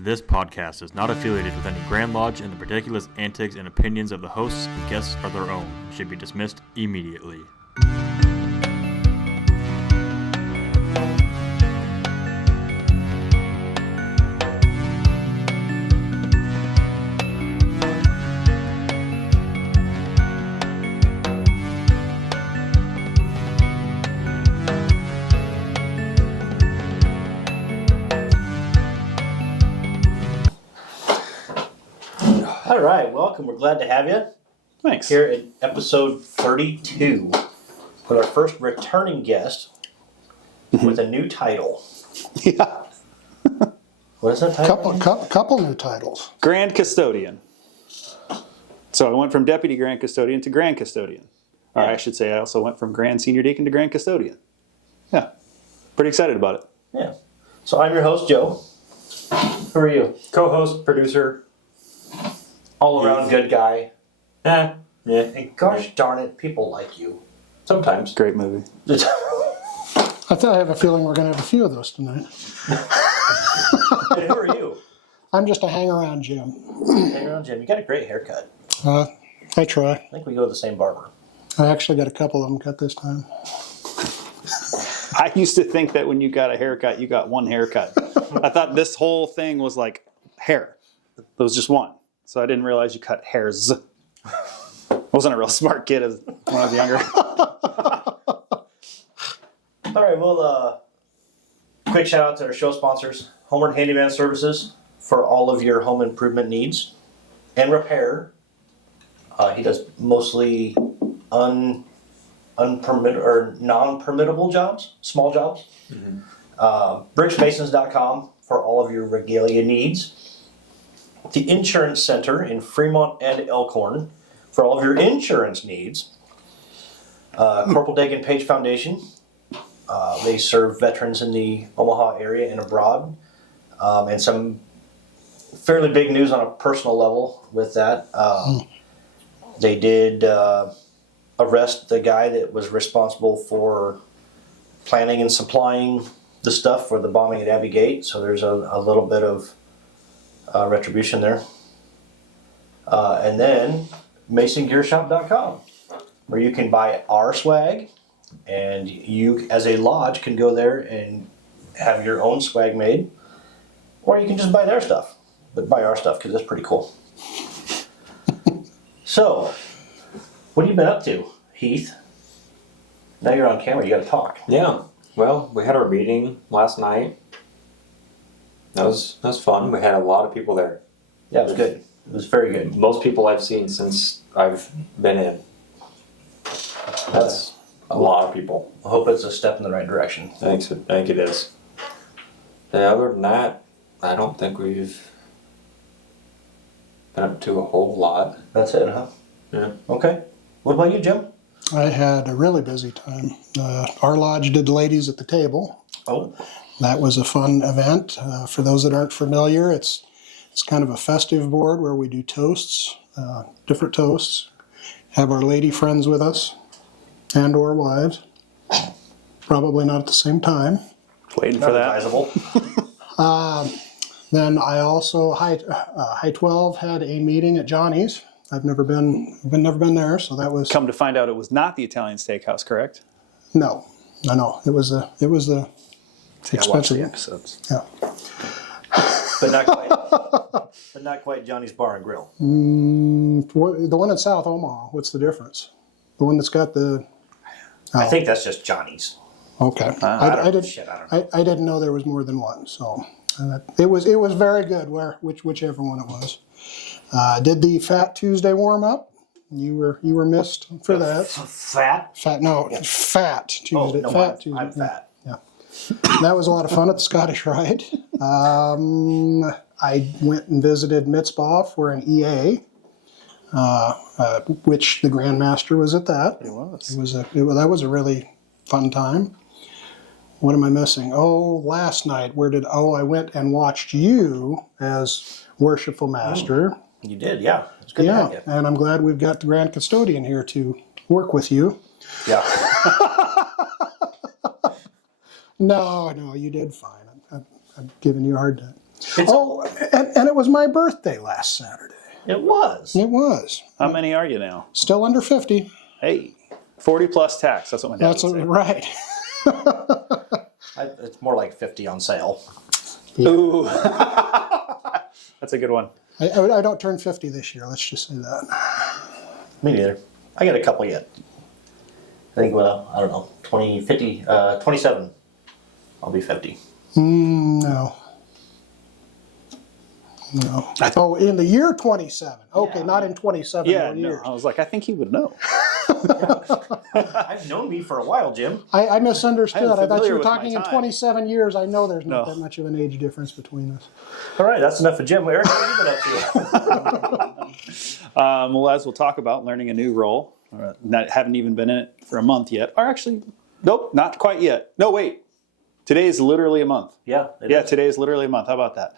This podcast is not affiliated with any Grand Lodge, and the ridiculous antics and opinions of the hosts and guests are their own and should be dismissed immediately. All right, welcome. We're glad to have you. Thanks. Here at episode 32 with our first returning guest with a new title. Yeah. What is that title? Couple new titles. Grand Custodian. So I went from Deputy Grand Custodian to Grand Custodian. Or I should say I also went from Grand Senior Deacon to Grand Custodian. Yeah. Pretty excited about it. Yeah. So I'm your host, Joe. Who are you? Co-host, producer. All around good guy. Yeah. And gosh darn it, people like you. Sometimes. Great movie. I have a feeling we're going to have a few of those tonight. And who are you? I'm just a hang-around Jim. Hang around, Jim. You got a great haircut. I try. I think we go to the same barber. I actually got a couple of them cut this time. I used to think that when you got a haircut, you got one haircut. I thought this whole thing was like hair. It was just one. So I didn't realize you cut hairs. I wasn't a real smart kid when I was younger. All right, well, quick shout out to our show sponsors, Homeward Handyman Services, for all of your home improvement needs and repair. He does mostly unpermitted or non-permittable jobs, small jobs. Bricksmasons.com for all of your regalia needs. The Insurance Center in Fremont and Elkhorn for all of your insurance needs. Corporal Dagan Page Foundation. They serve veterans in the Omaha area and abroad. And some fairly big news on a personal level with that. They did arrest the guy that was responsible for planning and supplying the stuff for the bombing at Abbey Gate. So there's a little bit of retribution there. And then MasonGearShop.com, where you can buy our swag, and you as a lodge can go there and have your own swag made, or you can just buy their stuff, but buy our stuff because it's pretty cool. So, what have you been up to, Heath? Now you're on camera, you gotta talk. Yeah. Well, we had our meeting last night. That was fun. We had a lot of people there. Yeah, it was good. It was very good. Most people I've seen since I've been in. That's a lot of people. I hope it's a step in the right direction. I think it is. And other than that, I don't think we've been up to a whole lot. That's it, huh? Yeah. Okay. What about you, Jim? I had a really busy time. Our lodge did Ladies at the Table. Oh. That was a fun event. For those that aren't familiar, it's kind of a festive board where we do toasts, different toasts, have our lady friends with us and or wives. Probably not at the same time. Waiting for that. Advisable. Then I also, High 12 had a meeting at Johnny's. I've never been there, so that was... Come to find out it was not the Italian steakhouse, correct? No. It was the I watched the expensive. episodes. Yeah. But not quite. But not quite Johnny's Bar and Grill. The one in South Omaha, what's the difference? The one that's got the... I think that's just Johnny's. Okay. I don't know. I didn't know there was more than one, so it was very good. Whichever one it was. Did the Fat Tuesday warm up? You were missed for that. Fat Tuesday. Oh, no, Fat I'm Tuesday. fat. Yeah. That was a lot of fun at the Scottish Rite. I went and visited Mitzbah for an EA, which the Grand Master was at that. It was. That was a really fun time. What am I missing? Oh, last night, I went and watched you as Worshipful Master. You did, yeah. It's good to have you. And I'm glad we've got the Grand Custodian here to work with you. Yeah. No, you did fine. I'm giving you a hard time. Oh, and it was my birthday last Saturday. It was. It was. How many are you now? Still under 50. Hey, 40 plus tax. That's what my dad That's would say. right. It's more like 50 on sale. Ooh. That's a good one. I don't turn 50 this year. Let's just say that. Me neither. I got a couple yet. I think, well, I don't know, 27. I'll be 50. No. No. Oh, in the year 27. Okay, Yeah. not in 27 Yeah, more no. years. I was like, I think he would know. I've known me for a while, Jim. I misunderstood. I am I thought familiar you were with my talking in time. 27 years. I know there's not No. that much of an age difference between us. All right, that's enough of Jim. Eric, what have you been up to? Well, as we'll talk about, learning a new role. Haven't even been in it for a month yet. Or actually, nope, not quite yet. No, wait. Today is literally a month. Yeah. Yeah, today is literally a month. How about that?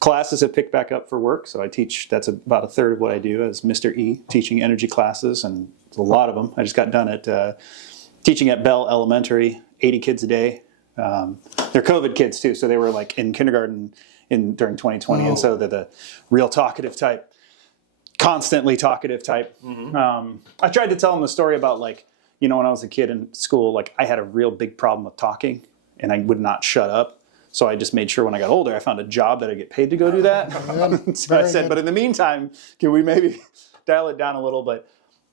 Classes have picked back up for work, so I teach. That's about a third of what I do as Mr. E, teaching energy classes, and it's a lot of them. I just got done at teaching at Bell Elementary, 80 kids a day. They're COVID kids too, so they were like in kindergarten during 2020, and so they're the real talkative type, constantly talkative type. I tried to tell them the story about when I was a kid in school, like I had a real big problem with talking, and I would not shut up. So I just made sure when I got older, I found a job that I get paid to go do that. So I said, but in the meantime, can we maybe dial it down a little? But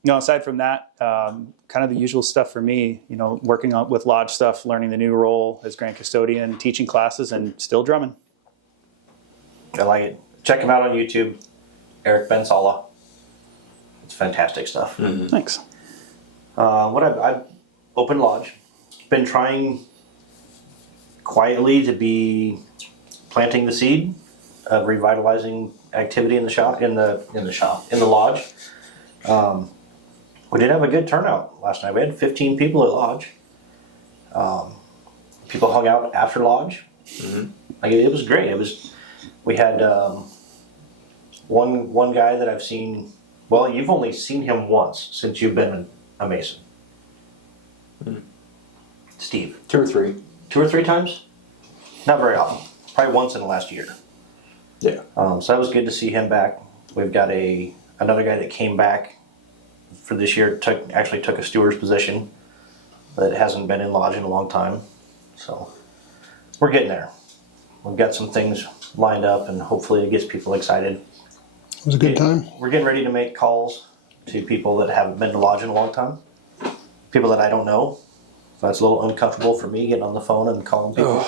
no, aside from that, kind of the usual stuff for me, working with lodge stuff, learning the new role as Grand Custodian, teaching classes, and still drumming. I like it. Check him out on YouTube, Eric BenSalah. It's fantastic stuff. Thanks. I've opened lodge. Been trying quietly to be planting the seed of revitalizing activity in the lodge. We did have a good turnout last night. We had 15 people at lodge. People hung out after lodge. Like it was great. We had one guy that I've seen. Well, you've only seen him once since you've been a Mason. Steve. 2 or 3. 2 or 3 times? Not very often. Probably once in the last year. Yeah. So that was good to see him back. We've got another guy that came back for this year, actually took a steward's position that hasn't been in lodge in a long time. So we're getting there. We've got some things lined up, and hopefully it gets people excited. It was a good time. We're getting ready to make calls to people that haven't been to lodge in a long time. People that I don't know. So that's a little uncomfortable for me, getting on the phone and calling people.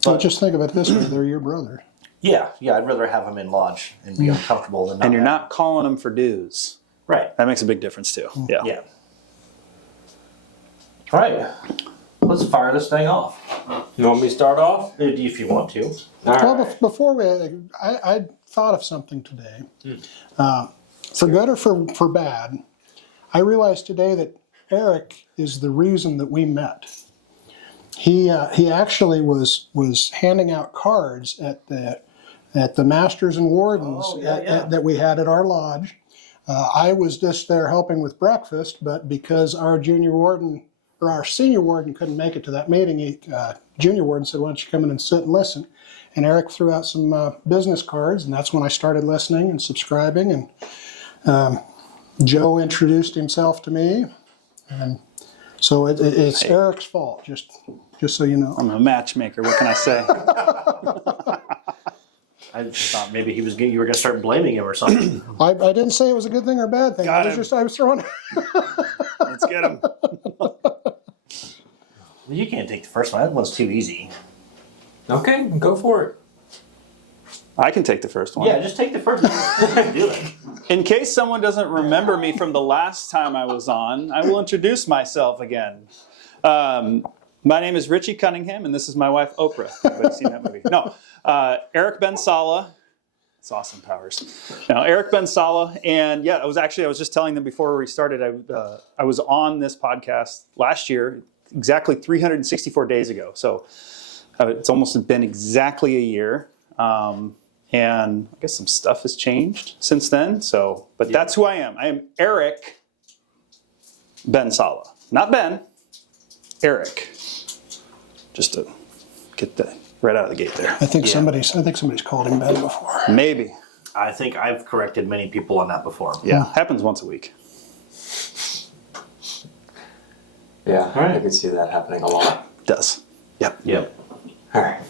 So just think of it this way: they're your brother. Yeah, I'd rather have them in lodge and be uncomfortable than not. And you're have not calling them for dues. Right. That makes a big difference too. Yeah. Yeah. All right. Let's fire this thing off. You want me to start off? If you want to. All Well, right. before I thought of something today. For good or for bad, I realized today that Eric is the reason that we met. He actually was handing out cards at the masters and wardens that we had at our lodge. I was just there helping with breakfast, but because our senior warden couldn't make it to that meeting, junior warden said, "Why don't you come in and sit and listen?" And Eric threw out some business cards, and that's when I started listening and subscribing. And Joe introduced himself to me, and so it's Eric's fault. Just so you know. I'm a matchmaker. What can I say? I just thought maybe you were going to start blaming him or something. I didn't say it was a good thing or a bad thing. Got I was throwing. Let's get him. You can't take the first one. That one's too easy. Okay, go for it. I can take the first one. Yeah, just take the first one. Do it. In case someone doesn't remember me from the last time I was on, I will introduce myself again. My name is Richie Cunningham, and this is my wife, Oprah. Everybody's seen that movie? No. Eric BenSalah. It's Austin Powers. Now, Eric BenSalah, and yeah, I was just telling them before we started, I was on this podcast last year, exactly 364 days ago. So it's almost been exactly a year. And I guess some stuff has changed since then. But that's who I am. I am Eric BenSalah. Not Ben, Eric. Just to get the right out of the gate there. I think somebody's called him Ben before. Maybe. I think I've corrected many people on that before. Yeah, happens once a week. Yeah, I can see that happening a lot. Does. Yep. Yep. All right.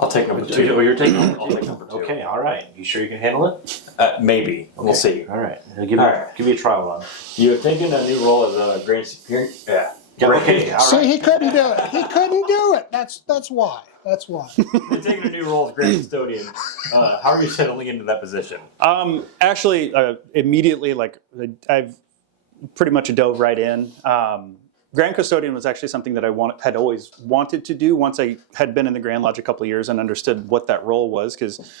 I'll take number 2. Oh, you're taking. I'll take number 2. Okay, all right. You sure you can handle it? Maybe. We'll see. All right. Give me a trial run. You have taken a new role as a Grand Superior. Yeah. Okay, all See, right. he couldn't do it. He couldn't do it. That's why. That's why. You're taking a new role as Grand Custodian. How are you settling into that position? Actually, immediately, like I've pretty much dove right in. Grand Custodian was actually something that I had always wanted to do once I had been in the Grand Lodge a couple of years and understood what that role was. Because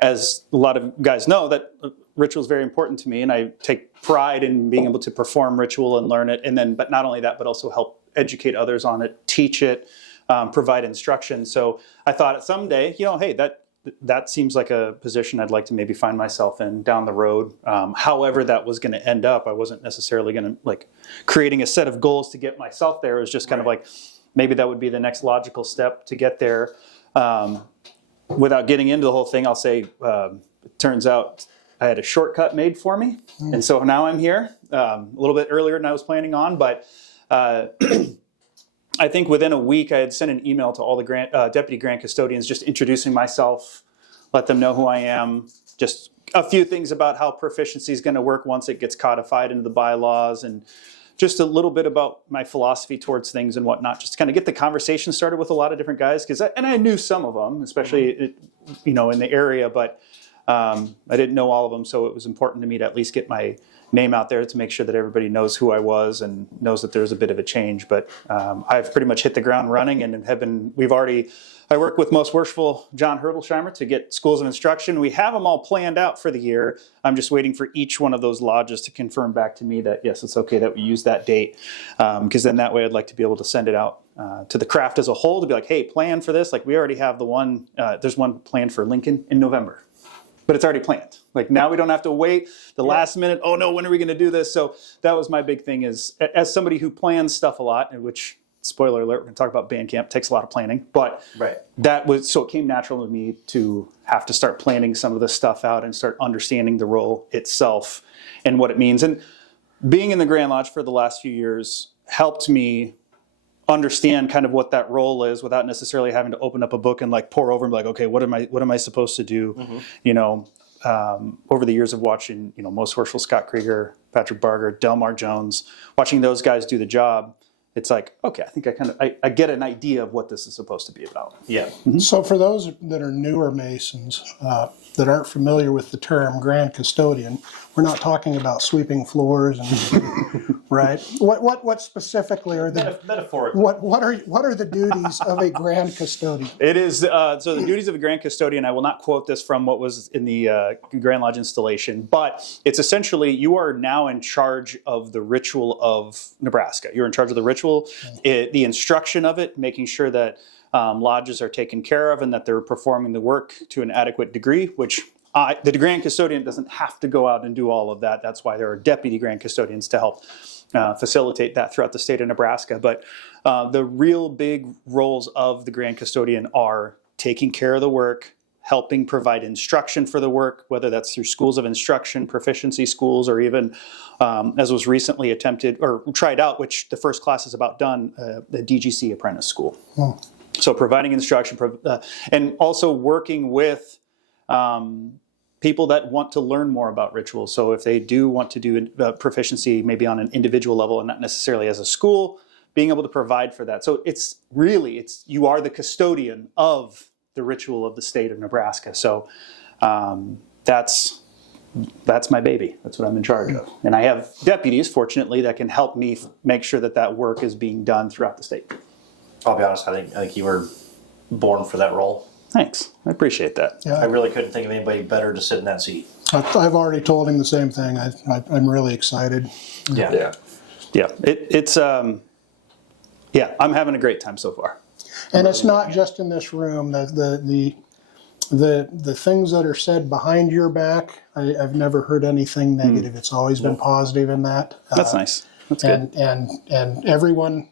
as a lot of guys know, that ritual is very important to me, and I take pride in being able to perform ritual and learn it. And then, but not only that, but also help educate others on it, teach it, provide instruction. So I thought someday, hey, that seems like a position I'd like to maybe find myself in down the road. However that was going to end up, I wasn't necessarily going to creating a set of goals to get myself there. It was just kind of like, maybe that would be the next logical step to get there. Without getting into the whole thing, I'll say, it turns out I had a shortcut made for me. And so now I'm here a little bit earlier than I was planning on, but I think within a week I had sent an email to all the deputy Grand Custodians just introducing myself, let them know who I am, just a few things about how proficiency is going to work once it gets codified into the bylaws, and just a little bit about my philosophy towards things and whatnot, just to kind of get the conversation started with a lot of different guys. And I knew some of them, especially in the area, but I didn't know all of them, so it was important to me to at least get my name out there to make sure that everybody knows who I was and knows that there's a bit of a change. But I've pretty much hit the ground running and I work with Most Worshipful John Herbolsheimer to get schools of instruction. We have them all planned out for the year. I'm just waiting for each one of those lodges to confirm back to me that, yes, it's okay that we use that date. Because then that way I'd like to be able to send it out to the craft as a whole to be like, hey, plan for this. Like we already have the one, there's one planned for Lincoln in November. But it's already planned. Like now we don't have to wait the last minute. Oh no, when are we going to do this? So that was my big thing is, as somebody who plans stuff a lot, and which, spoiler alert, we're going to talk about band camp, takes a lot of planning. But so it came natural to me to have to start planning some of this stuff out and start understanding the role itself and what it means. And being in the Grand Lodge for the last few years helped me understand kind of what that role is without necessarily having to open up a book and pour over and be like, okay, what am I supposed to do? Over the years of watching, Most Worshipful Scott Krieger, Patrick Barger, Delmar Jones, watching those guys do the job, it's like, okay, I think I get an idea of what this is supposed to be about. Yeah. So for those that are newer Masons that aren't familiar with the term Grand Custodian, we're not talking about sweeping floors and right. What specifically are the metaphorically? What are the duties of a Grand Custodian? It is so the duties of a Grand Custodian. I will not quote this from what was in the Grand Lodge installation, but it's essentially you are now in charge of the ritual of Nebraska. You're in charge of the ritual, the instruction of it, making sure that lodges are taken care of and that they're performing the work to an adequate degree, which the Grand Custodian doesn't have to go out and do all of that. That's why there are deputy Grand Custodians to help facilitate that throughout the state of Nebraska. But the real big roles of the Grand Custodian are taking care of the work, helping provide instruction for the work, whether that's through schools of instruction, proficiency schools, or even, as was recently attempted or tried out, which the first class is about done, the DGC apprentice school. So providing instruction and also working with people that want to learn more about rituals. So if they do want to do proficiency maybe on an individual level and not necessarily as a school, being able to provide for that. So it's you are the custodian of the ritual of the state of Nebraska. So that's my baby. That's what I'm in charge of. And I have deputies, fortunately, that can help me make sure that work is being done throughout the state. I'll be honest, I think you were born for that role. Thanks. I appreciate that. Yeah. I really couldn't think of anybody better to sit in that seat. I've already told him the same thing. I'm really excited. Yeah. It's I'm having a great time so far. And it's not just in this room. The things that are said behind your back, I've never heard anything negative. It's always been positive in that. That's nice. That's good. And everyone,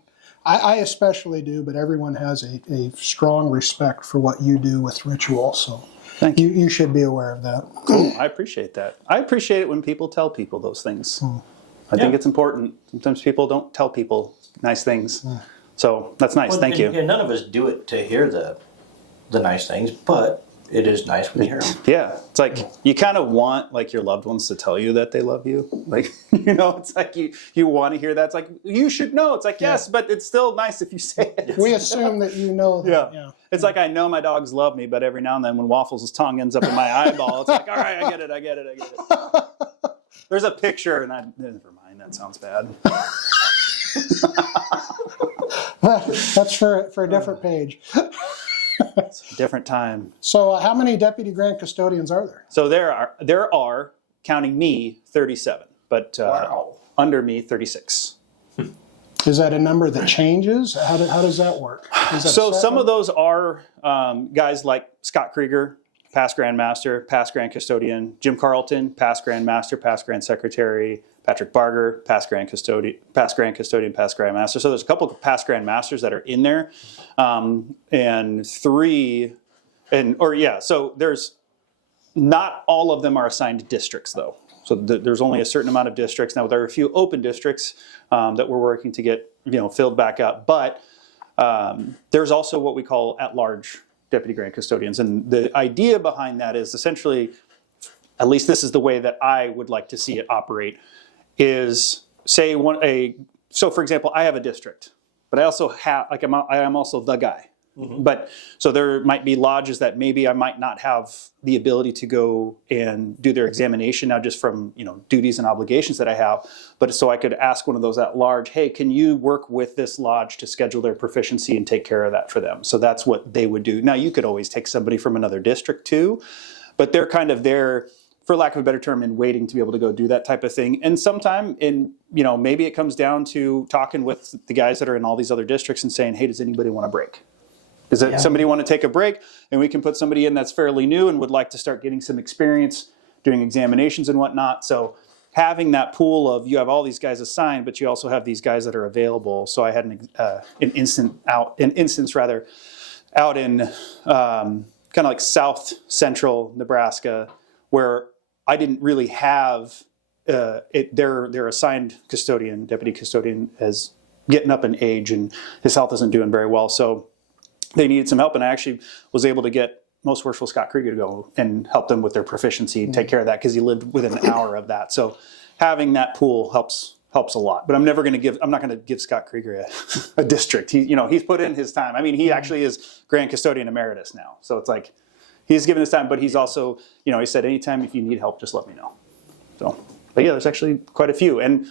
I especially do, but everyone has a strong respect for what you do with ritual, so Thank you. you should be aware of that. Cool. I appreciate that. I appreciate it when people tell people those things. I think it's important. Sometimes people don't tell people nice things. So that's nice. Well, Thank you. And none of us do it to hear the nice things, but it is nice when you hear them. Yeah, it's like you kind of want like your loved ones to tell you that they love you. Like, it's like you want to hear that. It's like, you should know. It's like, yes, but it's still nice if you say it. We assume that you know that. Yeah. It's like, I know my dogs love me, but every now and then when Waffles' tongue ends up in my eyeball, it's like, all right, I get it. There's a picture, and never mind, that sounds bad. That's for a different page. It's a different time. So how many Deputy Grand Custodians are there? So there are, counting me, 37, but Wow. under me, 36. Is that a number that changes? How does that work? Is that So set some of number? those are guys like Scott Krieger, past Grand Master, past Grand Custodian, Jim Carlton, past Grand Master, past Grand Secretary, Patrick Barger, past Grand Custodian, past Grand Master. So there's a couple of past Grand Masters that are in there, and so there's not all of them are assigned districts though. So there's only a certain amount of districts. Now there are a few open districts that we're working to get filled back up, but there's also what we call at-large Deputy Grand Custodians, and the idea behind that is essentially, at least this is the way that I would like to see it operate, is say so for example, I have a district, but I also have, like, I am also the guy. But so there might be lodges that maybe I might not have the ability to go and do their examination now, just from duties and obligations that I have. But so I could ask one of those at large, hey, can you work with this lodge to schedule their proficiency and take care of that for them? So that's what they would do. Now you could always take somebody from another district too, but they're kind of there, for lack of a better term, in waiting to be able to go do that type of thing. And sometime maybe it comes down to talking with the guys that are in all these other districts and saying, hey, does anybody want a break? Does somebody want to take a break? And we can put somebody in that's fairly new and would like to start getting some experience doing examinations and whatnot. So having that pool of, you have all these guys assigned, but you also have these guys that are available. So I had an instance out in kind of like south central Nebraska, where I didn't really have their assigned custodian, deputy custodian, as getting up in age, and his health isn't doing very well. So they needed some help, and I actually was able to get Most Worshipful Scott Krieger to go and help them with their proficency, take care of that, because he lived within an hour of that. So having that pool helps a lot. But I'm not going to give Scott Krieger a district. He's put in his time. I mean, he actually is Grand Custodian Emeritus now. So it's like, he's given his time, but he's also, he said, anytime if you need help, just let me know. So, but yeah, there's actually quite a few. And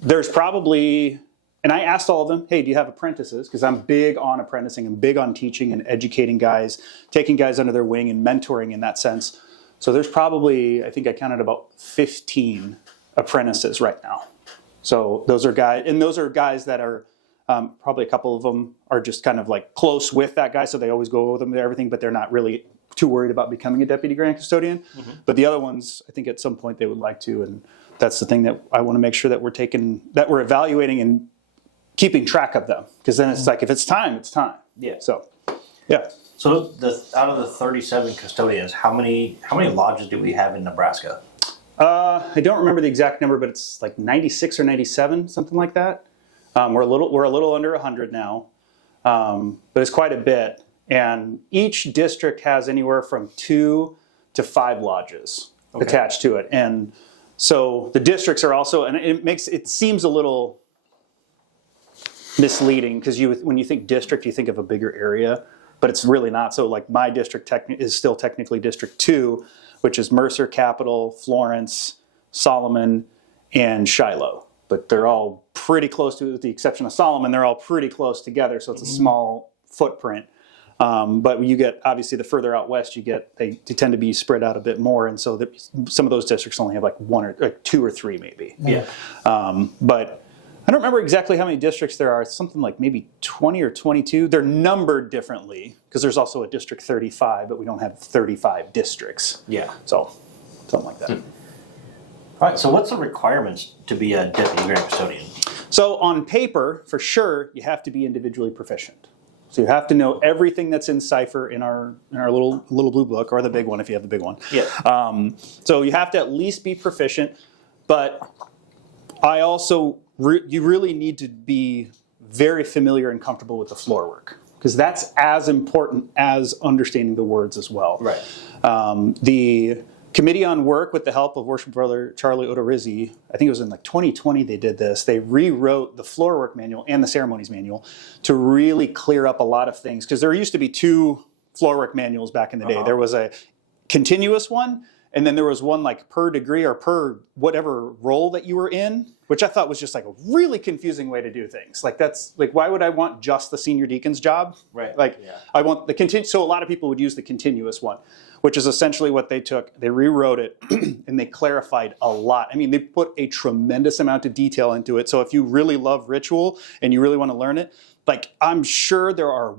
there's probably, and I asked all of them, hey, do you have apprentices? Because I'm big on apprenticing and big on teaching and educating guys, taking guys under their wing and mentoring in that sense. So there's probably, I think I counted about 15 apprentices right now. So those are guys that are, probably a couple of them are just kind of like close with that guy, so they always go with them and everything, but they're not really too worried about becoming a deputy grand custodian. But the other ones, I think at some point they would like to, and that's the thing that I want to make sure that we're evaluating and keeping track of them, because then it's like, if it's time, it's time. Yeah. So, yeah. So out of the 37 custodians, how many lodges do we have in Nebraska? I don't remember the exact number, but it's like 96 or 97, something like that. We're a little under 100 now, but it's quite a bit. And each district has anywhere from 2 to 5 lodges attached to it. And so the districts are also, and it seems a little misleading, because when you think district, you think of a bigger area, but it's really not. So like my district is still technically District 2, which is Mercer, Capital, Florence, Solomon, and Shiloh. But they're all pretty close to, with the exception of Solomon, they're all pretty close together. So it's a small footprint. But you get, obviously, the further out west you get, they tend to be spread out a bit more. And so some of those districts only have like 1 or 2 or 3 maybe. Yeah. But I don't remember exactly how many districts there are. It's something like maybe 20 or 22. They're numbered differently, because there's also a District 35, but we don't have 35 districts. Yeah. So something like that. All right. So what's the requirements to be a deputy grand custodian? So on paper, for sure, you have to be individually proficient. So you have to know everything that's in Cipher in our little blue book, or the big one if you have the big one. Yeah. So you have to at least be proficient, but I also, you really need to be very familiar and comfortable with the floor work, because that's as important as understanding the words as well. Right. The Committee on Work, with the help of Worshipful Brother Charlie Odorizzi, I think it was in like 2020 they did this. They rewrote the floor work manual and the ceremonies manual to really clear up a lot of things, because there used to be two floor work manuals back in the day. There was a continuous one, and then there was one like per degree or per whatever role that you were in, which I thought was just like a really confusing way to do things. Like, that's like, why would I want just the senior deacon's job? Right. Like, Yeah. I want the so a lot of people would use the continuous one, which is essentially what they took. They rewrote it and they clarified a lot. I mean, they put a tremendous amount of detail into it. So if you really love ritual and you really want to learn it, like, I'm sure there are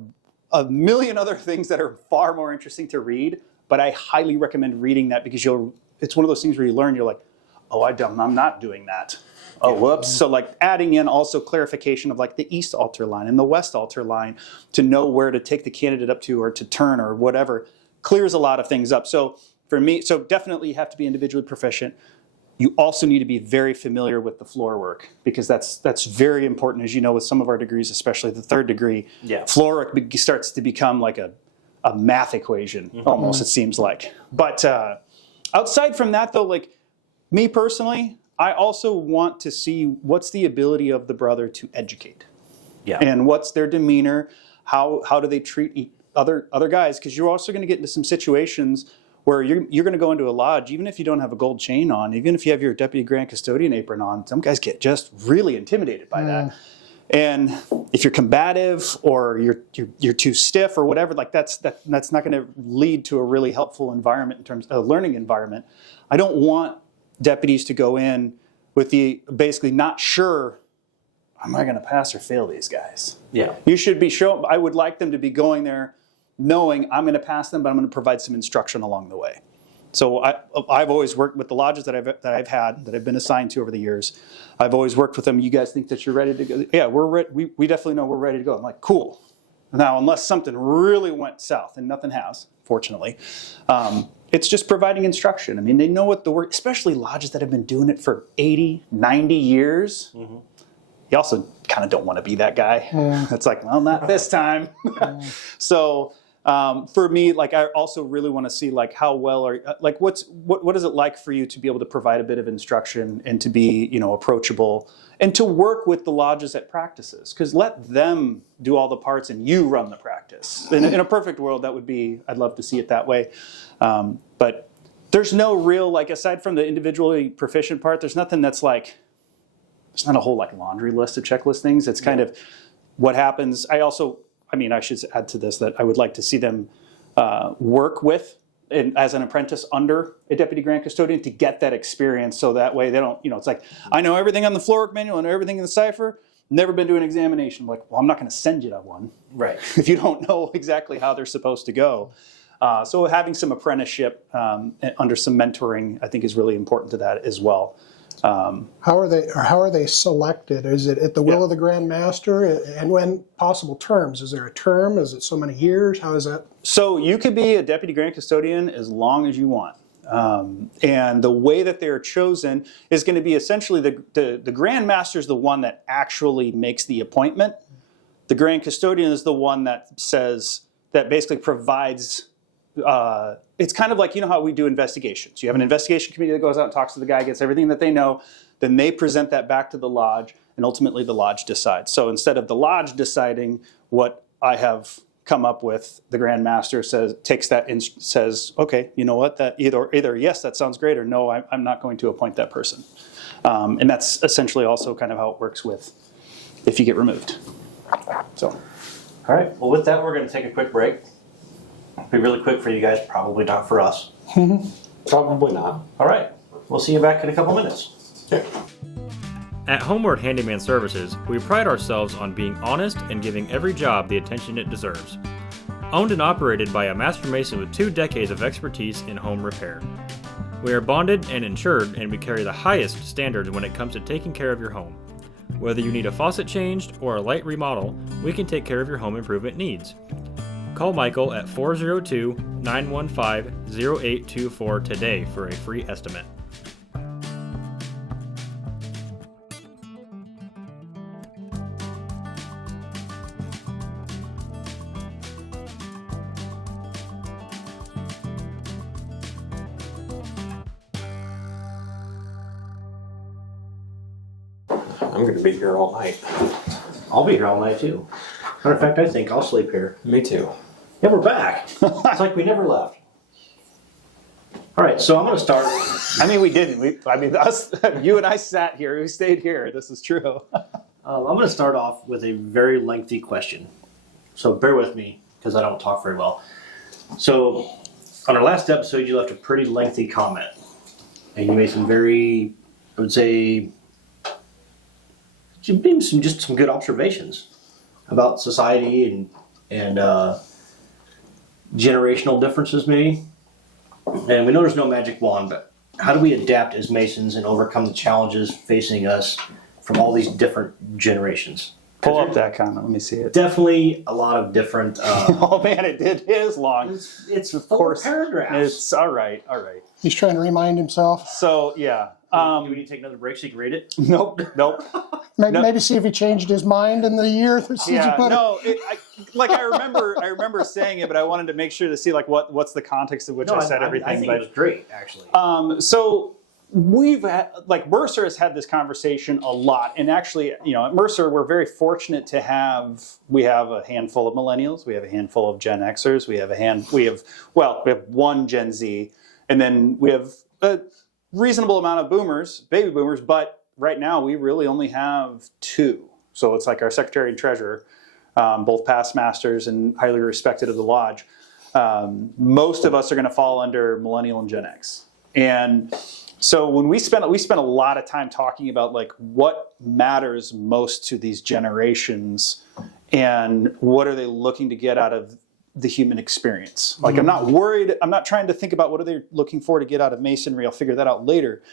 a million other things that are far more interesting to read, but I highly recommend reading that, because it's one of those things where you learn, you're like, oh, I'm not doing that. Oh, whoops. So like adding in also clarification of like the east altar line and the west altar line to know where to take the candidate up to, or to turn, or whatever, clears a lot of things up. So for me, so definitely you have to be individually proficient. You also need to be very familiar with the floor work, because that's very important. As you know, with some of our degrees, especially the third degree, floor work starts to become like a math equation, almost, it seems like. But outside from that, though, like me personally, I also want to see what's the ability of the brother to educate. Yeah. And what's their demeanor, how do they treat other guys, because you're also going to get into some situations where you're going to go into a lodge, even if you don't have a gold chain on, even if you have your deputy grand custodian apron on, some guys get just really intimidated by that. And if you're combative, or you're too stiff or whatever, like that's not going to lead to a really helpful environment in terms of a learning environment. I don't want deputies to go in with the basically not sure, am I going to pass or fail these guys? Yeah. You should be shown. I would like them to be going there knowing I'm going to pass them, but I'm going to provide some instruction along the way. So I've always worked with the lodges that I've been assigned to over the years. I've always worked with them. You guys think that you're ready to go? Yeah, we definitely know we're ready to go. I'm like, cool. Now, unless something really went south, and nothing has, fortunately, it's just providing instruction. I mean, they know what the work, especially lodges that have been doing it for 80, 90 years. You also kind of don't want to be that guy. It's like, well, not this time. So for me, like, I also really want to see like how well like what is it like for you to be able to provide a bit of instruction and to be, approachable, and to work with the lodges at practices, because let them do all the parts and you run the practice. In a perfect world, that would be, I'd love to see it that way. But there's no real, like, aside from the individually proficient part, there's nothing that's like, it's not a whole like laundry list of checklist things. It's kind of what happens. I should add to this that I would like to see them work with, as an apprentice under a deputy grand custodian, to get that experience, so that way they don't, it's like, I know everything on the floor work manual and everything in the cipher, never been to an examination. I'm like, well, I'm not going to send you to one. Right. If you don't know exactly how they're supposed to go. So having some apprenticeship under some mentoring, I think, is really important to that as well. How are they selected? Is it at the will of the Grand Master? And when possible terms? Is there a term? Is it so many years? How is that? So you could be a deputy grand custodian as long as you want. And the way that they're chosen is going to be essentially the Grand Master is the one that actually makes the appointment. The Grand Custodian is the one that basically provides. It's kind of like, how we do investigations. You have an investigation committee that goes out and talks to the guy, gets everything that they know, then they present that back to the lodge, and ultimately the lodge decides. So instead of the lodge deciding what I have come up with, the Grand Master takes that and says, okay, you know what, that either yes, that sounds great, or no, I'm not going to appoint that person. And that's essentially also kind of how it works with if you get removed. So, all right. Well, with that, we're going to take a quick break. Be really quick for you guys, probably not for us. Probably not. All right. We'll see you back in a couple minutes. Okay. At Homeward Handyman Services, we pride ourselves on being honest and giving every job the attention it deserves. Owned and operated by a master mason with 2 decades of expertise in home repair. We are bonded and insured, and we carry the highest standards when it comes to taking care of your home. Whether you need a faucet changed or a light remodel, we can take care of your home improvement needs. Call Michael at 402-915-0824 today for a free estimate. I'm going to be here all night. I'll be here all night too. Matter of fact, I think I'll sleep here. Me too. Yeah, we're back. It's like we never left. All right, so I'm going to start. I mean, we didn't. You and I sat here. We stayed here. This is true. I'm going to start off with a very lengthy question. So bear with me because I don't talk very well. So on our last episode, you left a pretty lengthy comment. And you made some very, I would say, you made some good observations about society and generational differences maybe. And we know there's no magic wand, but how do we adapt as Masons and overcome the challenges facing us from all these different generations? Pull up that comment. Let me see it. Definitely a lot of different. Oh man, it is long. It's Of full course, of paragraphs. it's all right. He's trying to remind himself. So yeah. Do we need to take another break so you can read it? Nope. Maybe see if he changed his mind in the year since you Yeah, put it. no. I remember saying it, but I wanted to make sure to see like what's the context of which I said everything. I think but it was great, actually. so we've had, like Mercer has had this conversation a lot, and actually, at Mercer we're very fortunate to have we have a handful of millennials, we have a handful of Gen Xers, we have one Gen Z, and then we have a reasonable amount of baby boomers, but right now we really only have two. So it's like our secretary and treasurer, both past masters and highly respected of the lodge. Most of us are going to fall under millennial and Gen X. And so when we spent a lot of time talking about like what matters most to these generations and what are they looking to get out of the human experience. Like I'm not worried, I'm not trying to think about what are they looking for to get out of Masonry. I'll figure that out later.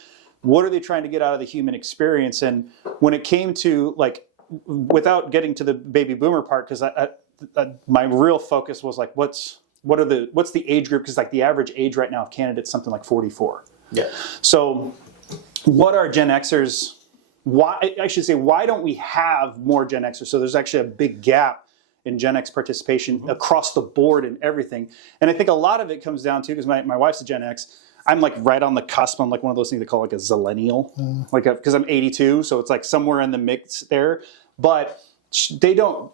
What are they trying to get out of the human experience? And when it came to like, without getting to the baby boomer part, because my real focus was like, what's the age group? Because like the average age right now of candidates something like 44. Yeah. So what are Gen Xers? Why don't we have more Gen Xers? So there's actually a big gap in Gen X participation across the board in everything. And I think a lot of it comes down to, because my wife's a Gen X, I'm like right on the cusp. I'm like one of those things they call like a zillennial, because I'm 82, so it's like somewhere in the mix there. But they don't,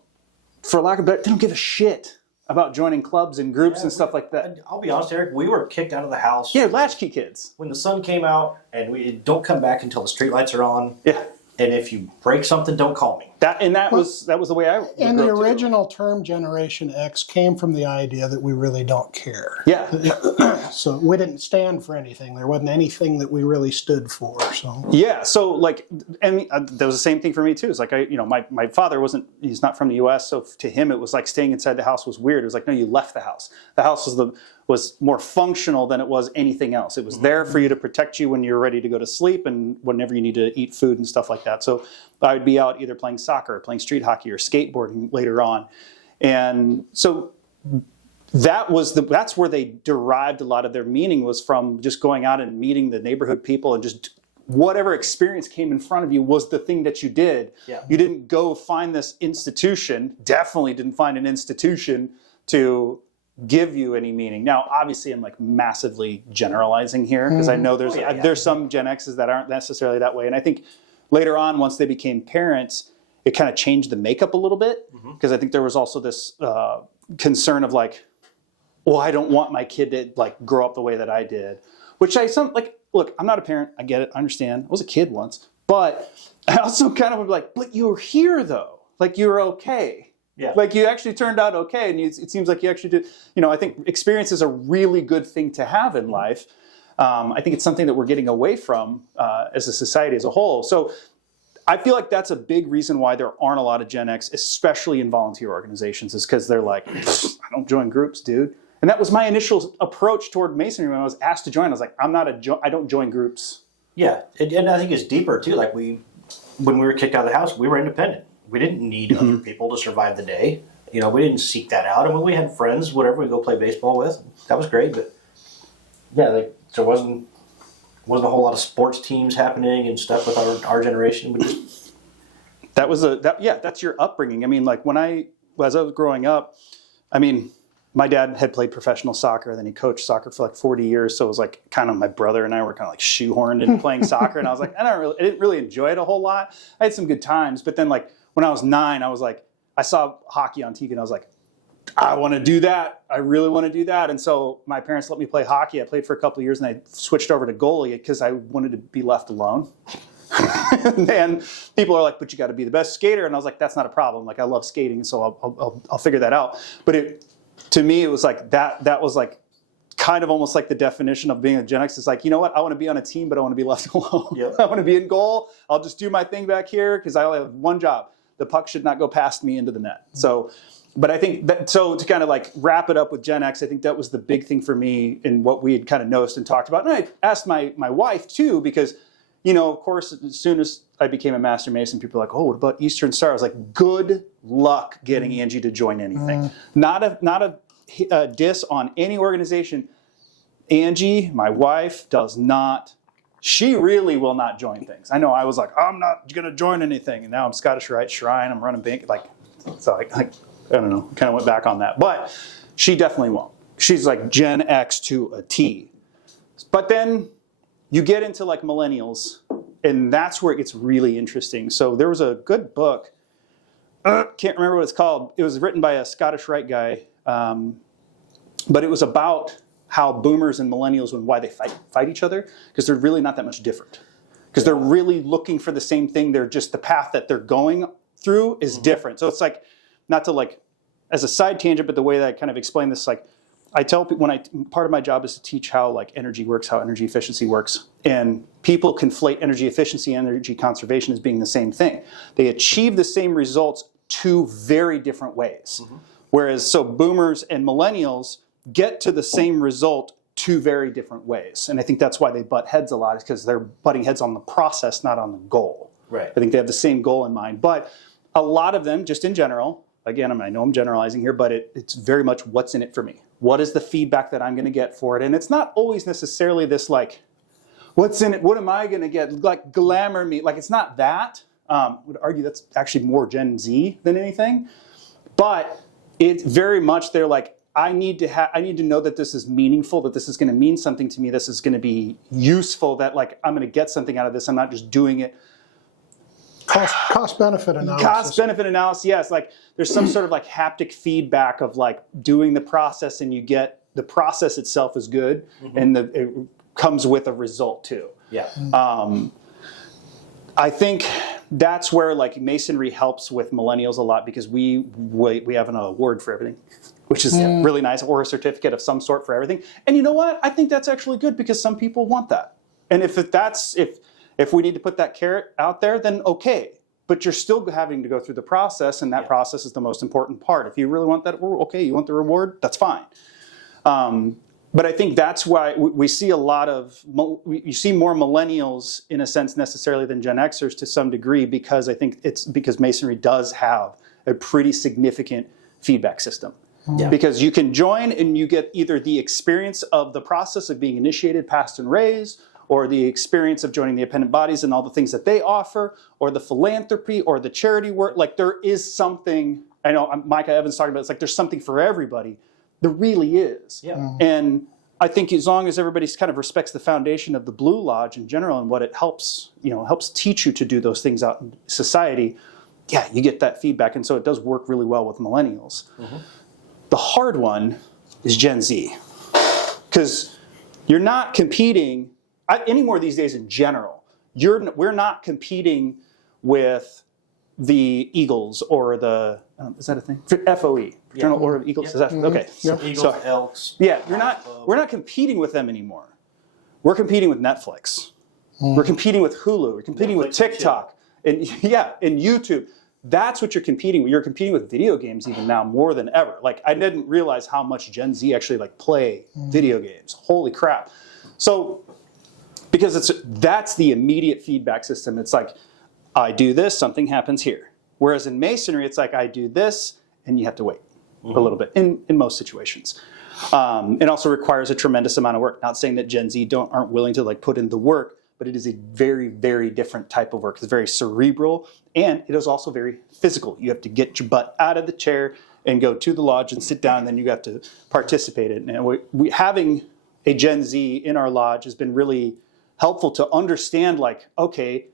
for lack of better, they don't give a shit about joining clubs and groups and stuff like that. I'll be honest, Eric, we were kicked out of the house. Yeah, latchkey kids. When the sun came out, and we don't come back until the streetlights are on. Yeah. And if you break something, don't call me. That was the way I And the grew up, too. original term Generation X came from the idea that we really don't care. Yeah. So we didn't stand for anything. There wasn't anything that we really stood for. So Yeah, so like, and that was the same thing for me too. It's like my father he's not from the U.S., so to him it was like staying inside the house was weird. It was like, no, you left the house. The house was more functional than it was anything else. It was there for you to protect you when you're ready to go to sleep and whenever you need to eat food and stuff like that. So I would be out either playing soccer, playing street hockey, or skateboarding later on, and so. That's where they derived a lot of their meaning, was from just going out and meeting the neighborhood people, and just whatever experience came in front of you was the thing that you did. Yeah. You didn't go find this institution, definitely didn't find an institution to give you any meaning. Now, obviously I'm like massively generalizing here, because I know there's some Gen X's that aren't necessarily that way. And I think later on, once they became parents, it kind of changed the makeup a little bit, because I think there was also this concern of like, well, I don't want my kid to like grow up the way that I did, look, I'm not a parent. I get it. I understand. I was a kid once, but I also kind of would be like, but you were here though. Like you were okay. Yeah. Like you actually turned out okay. And it seems like you actually did, I think experience is a really good thing to have in life. I think it's something that we're getting away from as a society as a whole. So I feel like that's a big reason why there aren't a lot of Gen X, especially in volunteer organizations, is because they're like, I don't join groups, dude. And that was my initial approach toward Masonry when I was asked to join. I was like, I don't join groups. Yeah, and I think it's deeper too. Like we when we were kicked out of the house, we were independent. We didn't need other people to survive the day. You know, we didn't seek that out. And when we had friends, whatever, we'd go play baseball with. That was great. But yeah, there wasn't a whole lot of sports teams happening and stuff with our generation. We just that's your upbringing. I mean, like as I was growing up, I mean, my dad had played professional soccer, then he coached soccer for like 40 years. So it was like kind of my brother and I were kind of like shoehorned into playing soccer. And I was like, I didn't really enjoy it a whole lot. I had some good times. But then like when I was 9, I was like, I saw hockey on TV and I was like, I want to do that. I really want to do that. And so my parents let me play hockey. I played for a couple of years and I switched over to goalie because I wanted to be left alone. And people are like, but you got to be the best skater. And I was like, that's not a problem. Like I love skating, so I'll figure that out. But to me, it was like that was like kind of almost like the definition of being a Gen X. It's like, you know what? I want to be on a team, but I want to be left alone. Yep. I want to be in goal. I'll just do my thing back here because I only have one job. The puck should not go past me into the net. So, but I think to kind of like wrap it up with Gen X, I think that was the big thing for me in what we had kind of noticed and talked about. And I asked my wife too, because, you know, of course, as soon as I became a Master Mason, people were like, oh, what about Eastern Star? I was like, good luck getting Angie to join anything. Not a diss on any organization. Angie, my wife, does not. She really will not join things. I know I was like, I'm not going to join anything. And now I'm Scottish Rite Shrine. I'm running bank. So I don't know. Kind of went back on that. But she definitely won't. She's like Gen X to a T. But then you get into like millennials, and that's where it gets really interesting. So there was a good book. Can't remember what it's called. It was written by a Scottish Rite guy. But it was about how boomers and millennials and why they fight each other, because they're really not that much different. Because they're really looking for the same thing. They're just the path that they're going through is different. So it's like, not to like, as a side tangent, but the way that I kind of explain this, like I tell people part of my job is to teach how like energy works, how energy efficiency works. And people conflate energy efficiency and energy conservation as being the same thing. They achieve the same results 2 very different ways. Whereas, so boomers and millennials get to the same result 2 very different ways. And I think that's why they butt heads a lot, is because they're butting heads on the process, not on the goal. Right. I think they have the same goal in mind. But a lot of them, just in general, again, I know I'm generalizing here, but it's very much what's in it for me. What is the feedback that I'm going to get for it? And it's not always necessarily this like, what's in it? What am I going to get? Like glamour me. Like it's not that. I would argue that's actually more Gen Z than anything. But it's very much they're like, I need to know that this is meaningful, that this is going to mean something to me, this is going to be useful, that like I'm going to get something out of this. I'm not just doing it. Cost benefit analysis. Cost benefit analysis, yes. Like there's some sort of like haptic feedback of like doing the process, and you get the process itself is good, and it comes with a result too. Yeah. I think that's where like Masonry helps with millennials a lot, because we have an award for everything, which is really nice, or a certificate of some sort for everything. And you know what? I think that's actually good, because some people want that. And if we need to put that carrot out there, then okay. But you're still having to go through the process, and that process is the most important part. If you really want that, okay, you want the reward, that's fine. But I think that's why we see you see more millennials in a sense necessarily than Gen Xers to some degree, because I think it's because Masonry does have a pretty significant feedback system. Yeah. Because you can join and you get either the experience of the process of being initiated, passed, and raised, or the experience of joining the appendant bodies and all the things that they offer, or the philanthropy, or the charity work. Like there is something, I know Micah Evans talking about, it's like there's something for everybody. There really is. Yeah. And I think as long as everybody kind of respects the foundation of the Blue Lodge in general and what it helps teach you to do those things out in society, yeah, you get that feedback. And so it does work really well with millennials. The hard one is Gen Z, because you're not competing anymore these days in general. We're not competing with the Eagles or the is that a thing? FOE, Fraternal Order of Eagles. Is that okay? Eagles, Elks. Yeah, we're not competing with them anymore. We're competing with Netflix. We're competing with Hulu. We're competing with TikTok and YouTube. That's what you're competing with. You're competing with video games even now more than ever. Like I didn't realize how much Gen Z actually like play video games. Holy crap! So because that's the immediate feedback system. It's like I do this, something happens here. Whereas in Masonry, it's like I do this, and you have to wait a little bit in most situations. It also requires a tremendous amount of work. Not saying that Gen Z aren't willing to like put in the work, but it is a very, very different type of work. It's very cerebral, and it is also very physical. You have to get your butt out of the chair and go to the lodge and sit down, and then you have to participate in it. And we having a Gen Z in our lodge has been really helpful to understand, like, okay,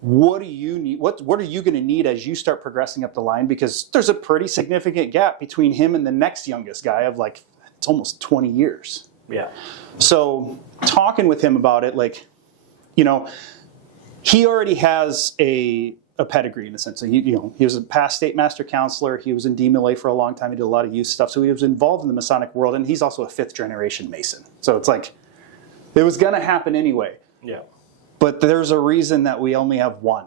what do you need? What are you going to need as you start progressing up the line? Because there's a pretty significant gap between him and the next youngest guy of like, it's almost 20 years. Yeah. So talking with him about it, like, you know, he already has a pedigree in a sense. So he was a past state master counselor. He was in DMLA for a long time. He did a lot of youth stuff. So he was involved in the Masonic world, and he's also a 5th generation Mason. So it's like, it was going to happen anyway. Yeah. But there's a reason that we only have one.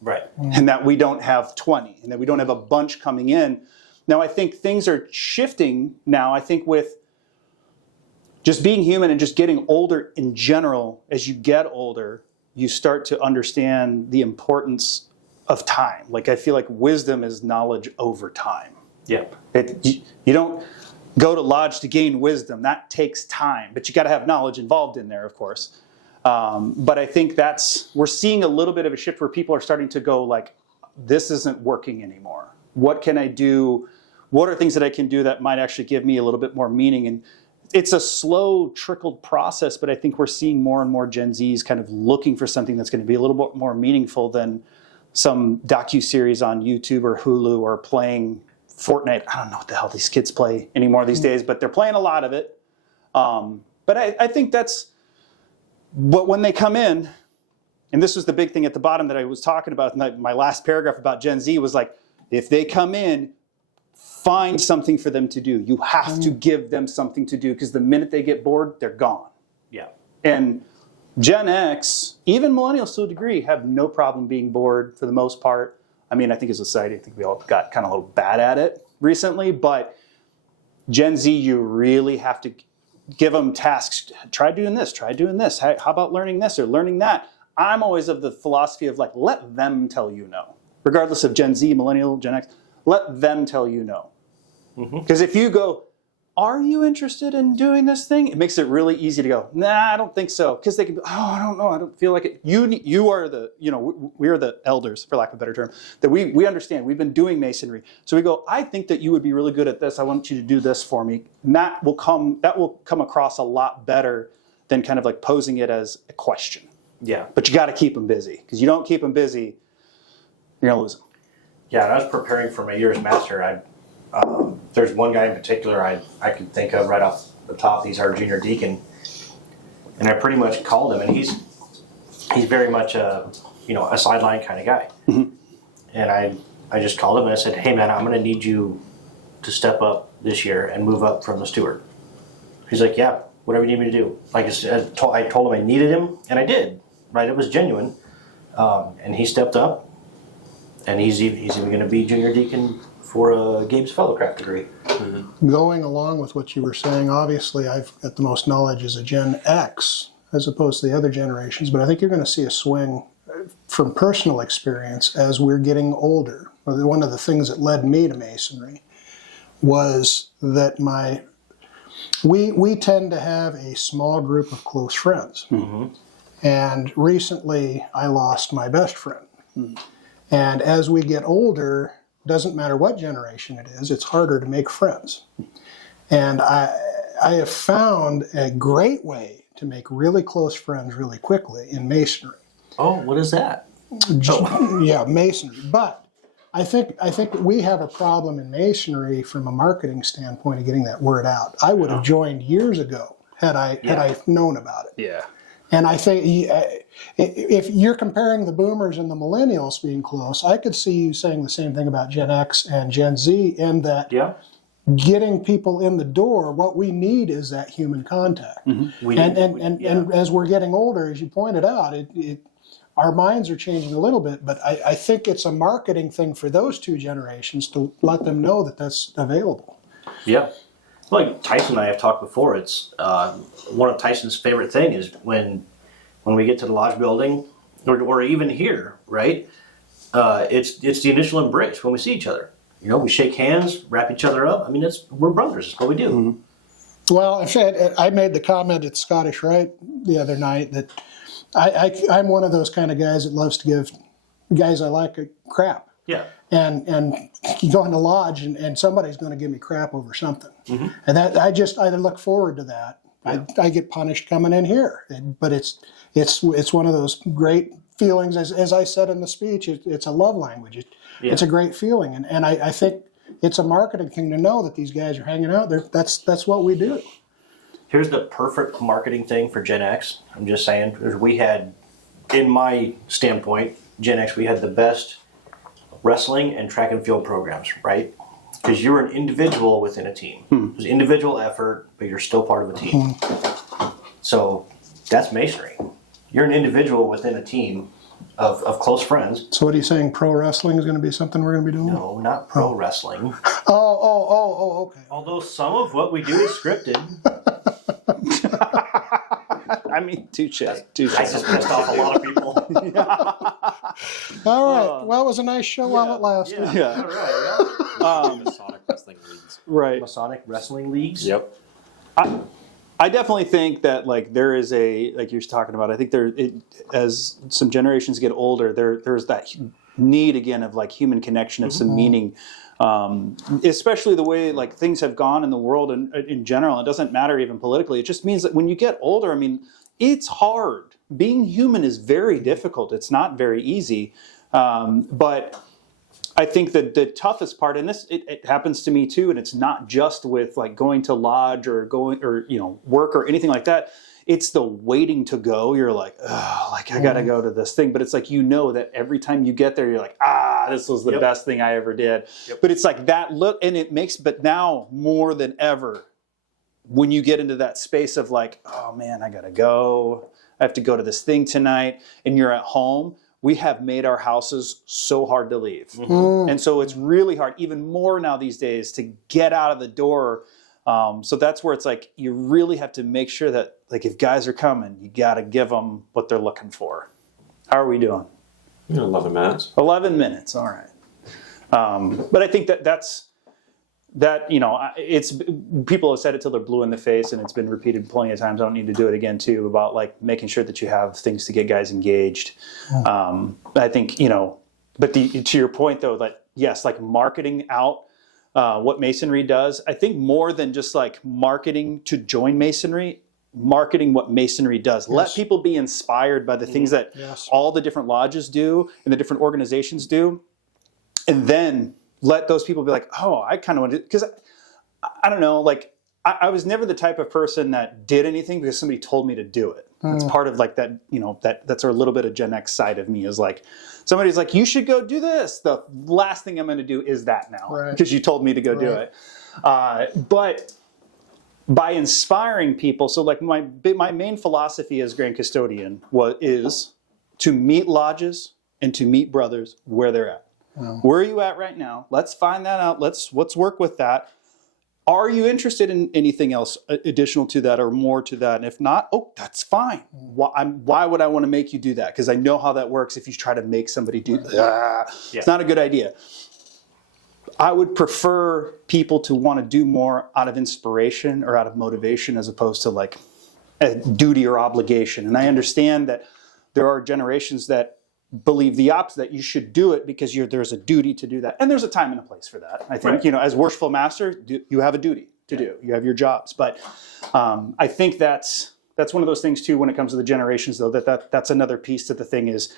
Right. And that we don't have 20, and that we don't have a bunch coming in. Now, I think things are shifting now. I think with just being human and just getting older in general, as you get older, you start to understand the importance of time. Like, I feel like wisdom is knowledge over time. Yeah. You don't go to lodge to gain wisdom. That takes time, but you got to have knowledge involved in there, of course. But I think we're seeing a little bit of a shift where people are starting to go like, this isn't working anymore. What can I do? What are things that I can do that might actually give me a little bit more meaning? And it's a slow trickled process, but I think we're seeing more and more Gen Zs kind of looking for something that's going to be a little bit more meaningful than some docuseries on YouTube or Hulu or playing Fortnite. I don't know what the hell these kids play anymore these days, but they're playing a lot of it. But I think that's what, when they come in, and this was the big thing at the bottom that I was talking about in my last paragraph about Gen Z was like, if they come in, find something for them to do. You have to give them something to do, because the minute they get bored, they're gone. Yeah. And Gen X, even millennials to a degree, have no problem being bored for the most part. I mean, I think as a society, I think we all got kind of a little bad at it recently, but Gen Z, you really have to give them tasks. Try doing this, try doing this. How about learning this or learning that? I'm always of the philosophy of like, let them tell you no. Regardless of Gen Z, millennial, Gen X, let them tell you no. Because if you go, are you interested in doing this thing? It makes it really easy to go, nah, I don't think so. Because they can be, oh, I don't know, I don't feel like it. You are the, we are the elders, for lack of a better term, that we understand. We've been doing Masonry. So we go, I think that you would be really good at this. I want you to do this for me. And that will come across a lot better than kind of like posing it as a question. Yeah. But you got to keep them busy. Because you don't keep them busy, you're going to lose them. Yeah, and I was preparing for my year as master. There's one guy in particular I could think of right off the top. He's our junior deacon, and I pretty much called him, and he's very much a sideline kind of guy. And I just called him and I said, hey man, I'm going to need you to step up this year and move up from the steward. He's like, yeah, whatever you need me to do. Like I told him I needed him, and I did. Right, it was genuine, and he stepped up. And he's even going to be junior deacon for Gabe's fellowcraft degree. Going along with what you were saying, obviously I've got the most knowledge as a Gen X as opposed to the other generations, but I think you're going to see a swing from personal experience as we're getting older. One of the things that led me to Masonry was that we tend to have a small group of close friends. And recently I lost my best friend. And as we get older, doesn't matter what generation it is, it's harder to make friends. And I have found a great way to make really close friends really quickly in Masonry. Oh, what is that? Yeah, Masonry. But I think we have a problem in Masonry from a marketing standpoint of getting that word out. I would have joined years ago had I known about it. Yeah. And I think if you're comparing the boomers and the millennials being close, I could see you saying the same thing about Gen X and Gen Z, in that getting people in the door, what we need is that human contact. And as we're getting older, as you pointed out, our minds are changing a little bit, but I think it's a marketing thing for those two generations to let them know that that's available. Yeah. Like Tyson and I have talked before, it's one of Tyson's favorite thing is when we get to the lodge building or even here, right? It's the initial embrace when we see each other. You know, we shake hands, wrap each other up. I mean, we're brothers. It's what we do. Mm-hmm. Well, in fact, I made the comment at Scottish Rite the other night that I'm one of those kind of guys that loves to give guys I like a crap. Yeah. And you go in the lodge and somebody's going to give me crap over something. Mm-hmm. And that I look forward to that. Yeah. I get punished coming in here, but it's one of those great feelings. As I said in the speech, it's a love language. It's a great feeling, and I think it's a marketing thing to know that these guys are hanging out there. That's what we do. Here's the perfect marketing thing for Gen X. I'm just saying, we had, in my standpoint, Gen X, we had the best wrestling and track and field programs, right? Because you're an individual within a team. There's individual effort, but you're still part of a team. So that's Masonry. You're an individual within a team of close friends. So what are you saying? Pro wrestling is going to be something we're going to be doing? No, not pro wrestling. Oh, okay. Although some of what we do is scripted. I mean, touche. I just pissed off a lot of people. All right. Well, it was a nice show while it lasted. Yeah. All right. Yeah. Masonic wrestling leagues. Right. Masonic wrestling leagues. Yep. I definitely think that like there is like you're talking about. I think as some generations get older, there's that need again of like human connection, of some meaning, especially the way like things have gone in the world and in general. It doesn't matter even politically. It just means that when you get older, I mean, it's hard. Being human is very difficult. It's not very easy, but I think that the toughest part, and this it happens to me too, and it's not just with like going to lodge or work or anything like that. It's the waiting to go. You're like, oh, like I gotta go to this thing, but it's like that every time you get there, you're like, this was the best thing I ever did. Yep. But it's like that look, and it makes. But now more than ever, when you get into that space of like, oh man, I gotta go. I have to go to this thing tonight, and you're at home. We have made our houses so hard to leave. And so it's really hard, even more now these days, to get out of the door. So that's where it's like, you really have to make sure that like if guys are coming, you got to give them what they're looking for. How are we doing? 11 minutes. 11 minutes, all right. But I think that's it's people have said it till they're blue in the face, and it's been repeated plenty of times. I don't need to do it again too, about like making sure that you have things to get guys engaged. I think, but to your point though, that yes, like marketing out what Masonry does, I think more than just like marketing to join Masonry, marketing what Masonry does. Yes. Let people be inspired by the things that all the different lodges do and the different organizations do. And then let those people be like, oh, I kind of want to, because I don't know, like I was never the type of person that did anything because somebody told me to do it. That's part of like that, that's a little bit of Gen X side of me, is like, somebody's like, you should go do this. The last thing I'm going to do is that now because you told me to go do it. But by inspiring people, so like my main philosophy as Grand Custodian is to meet lodges and to meet brothers where they're at. Where are you at right now? Let's find that out. Let's work with that. Are you interested in anything else additional to that or more to that? And if not, that's fine. Why would I want to make you do that? Because I know how that works. If you try to make somebody do that, it's not a good idea. I would prefer people to want to do more out of inspiration or out of motivation as opposed to like a duty or obligation. And I understand that there are generations that believe the opposite, that you should do it because there's a duty to do that. And there's a time and a place for that. I think, as worshipful master, you have a duty to do. You have your jobs. But I think that's one of those things too when it comes to the generations, though, that's another piece to the thing is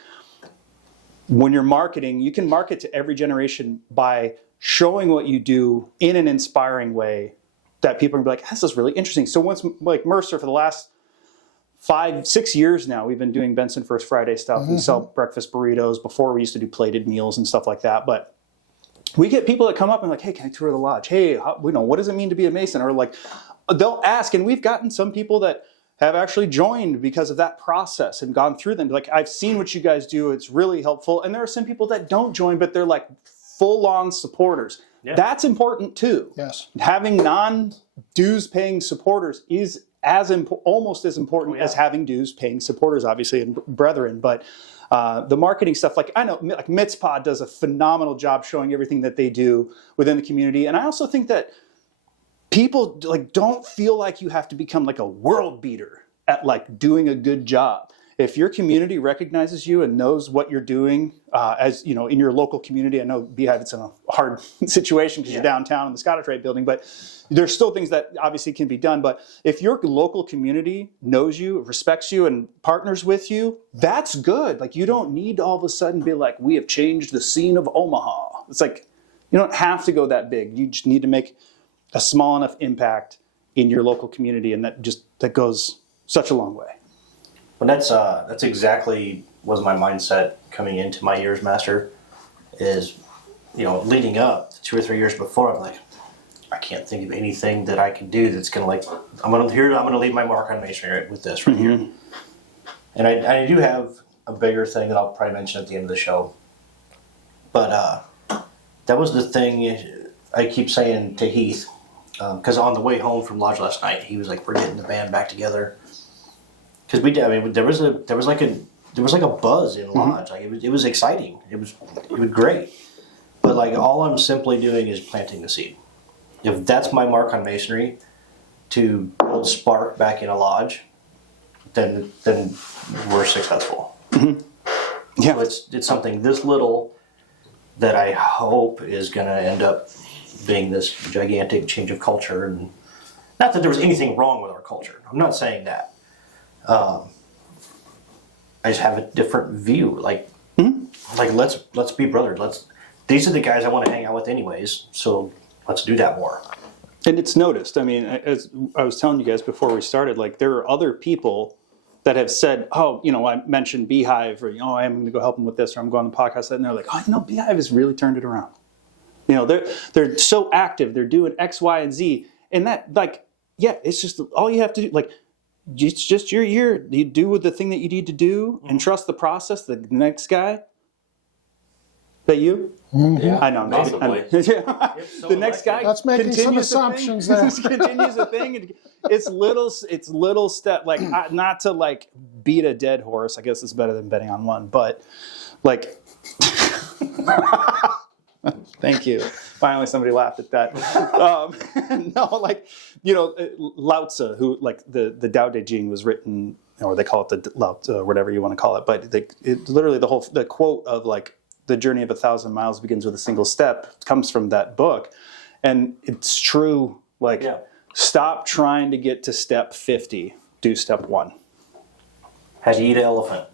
when you're marketing, you can market to every generation by showing what you do in an inspiring way that people can be like, this is really interesting. So once, like Mercer, for the last 5-6 years now, we've been doing Benson First Friday stuff. We sell breakfast burritos. Before we used to do plated meals and stuff like that. But we get people that come up and like, hey, can I tour the lodge? Hey, what does it mean to be a Mason? Or like, they'll ask, and we've gotten some people that have actually joined because of that process and gone through them. Like, I've seen what you guys do. It's really helpful. And there are some people that don't join, but they're like full-on supporters. Yeah. That's important too. Yes. Having non-dues paying supporters is almost as important as having dues, paying supporters, obviously, and brethren. But the marketing stuff, like I know, like Mitzpah does a phenomenal job showing everything that they do within the community, and I also think that people like don't feel like you have to become like a world beater at like doing a good job. If your community recognizes you and knows what you're doing, as you know, in your local community, I know Beehive, it's in a hard situation because you're downtown in the Scottish Rite building, but there's still things that obviously can be done. But if your local community knows you, respects you, and partners with you, that's good. Like you don't need to all of a sudden be like, we have changed the scene of Omaha. It's like, you don't have to go that big. You just need to make a small enough impact in your local community, and that goes such a long way. Well, that's exactly was my mindset coming into my year's master. Is, you know, leading up 2 or 3 years before, I'm like, I can't think of anything that I can do that's gonna like. I'm gonna leave my mark on masonry with this right here. And I do have a bigger thing that I'll probably mention at the end of the show. But that was the thing I keep saying to Heath, because on the way home from lodge last night, he was like, "We're getting the band back together." Because there was like a buzz in lodge. Like it was exciting. It was great. But like all I'm simply doing is planting the seed. If that's my mark on masonry, to build spark back in a lodge, then we're successful. Yeah, So it's something this little that I hope is going to end up being this gigantic change of culture. And not that there was anything wrong with our culture. I'm not saying that. I just have a different view. Like let's be brothers. These are the guys I want to hang out with anyways. So let's do that more. and it's noticed. I mean, as I was telling you guys before we started, like there are other people that have said, "Oh, you know, I mentioned Beehive, or I'm going to go help them with this, or I'm going on the podcast," and they're like, "Oh, Beehive has really turned it around. You know, they're so active. They're doing X, Y, and Z, and that it's just all you have to do. Like, it's just your year. You do the thing that you need to do and trust the process. The next guy. That you? Yeah, I know. possibly. The next guy. That's making some assumptions there. Continues the thing. And it's little step. Like not to like beat a dead horse. I guess it's better than betting on one. But like, thank you. Finally, somebody laughed at that. No, like Lao Tzu, who like the Tao Te Ching was written, or they call it the Lao Tzu, or whatever you want to call it. But it literally the quote of like, the journey of 1,000 miles begins with a single step comes from that book. And it's true. Like, Stop trying to get to step 50. Do step 1. How to eat an elephant.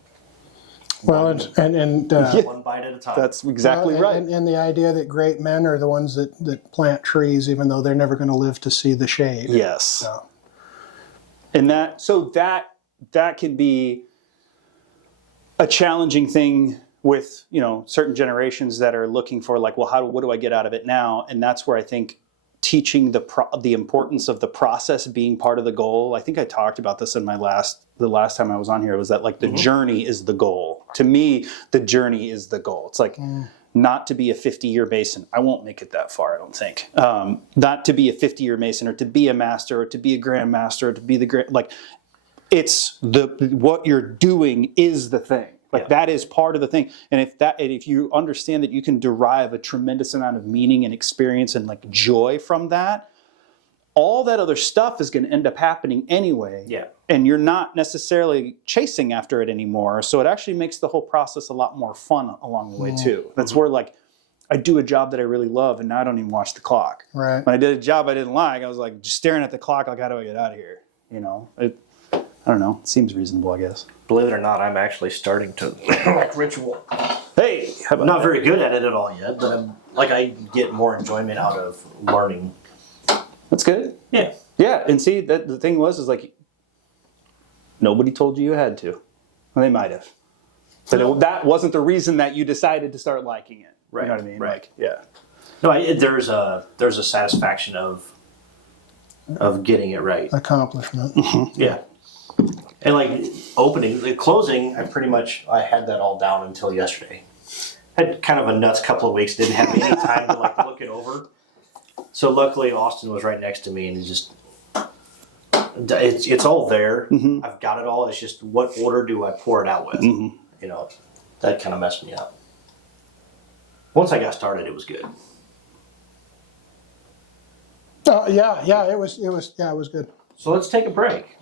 Well, and one bite at a time. That's exactly right. And the idea that great men are the ones that plant trees, even though they're never going to live to see the shade. Yes. So. And that can be a challenging thing with certain generations that are looking for like, well, what do I get out of it now? And that's where I think teaching the importance of the process being part of the goal. I think I talked about this in the last time I was on here. It was that like the journey is the goal. To me, the journey is the goal. It's like not to be a 50-year Mason. I won't make it that far, I don't think. Not to be a 50-year Mason, or to be a master, or to be a Grand Master, or to be it's what you're doing is the thing. That is part of the thing. And if you understand that you can derive a tremendous amount of meaning and experience and like joy from that, all that other stuff is going to end up happening anyway. Yeah. And you're not necessarily chasing after it anymore. So it actually makes the whole process a lot more fun along the way too. That's where like I do a job that I really love, and now I don't even watch the clock. Right. When I did a job I didn't like, I was like just staring at the clock like, how do I get out of here? I don't know. It seems reasonable, I guess. Believe it or not, I'm actually starting to like ritual. Hey, I'm not very good at it at all yet, but I get more enjoyment out of learning. That's good. Yeah. Yeah, and see, the thing was like nobody told you had to. Well, they might have. But that wasn't the reason that you decided to start liking it. Right. You know what I mean? Right. Like, yeah. No, there's a satisfaction of getting it right. Accomplishment. Yeah. And closing, I had that all down until yesterday. Had kind of a nuts couple of weeks, didn't have any time to look it over. So luckily Austin was right next to me, and he just It's all there. Mhm. I've got it all. It's just what order do I pour it out with? Mhm. You know, that kind of messed me up. Once I got started, it was good. Yeah, it was good. So let's take a break.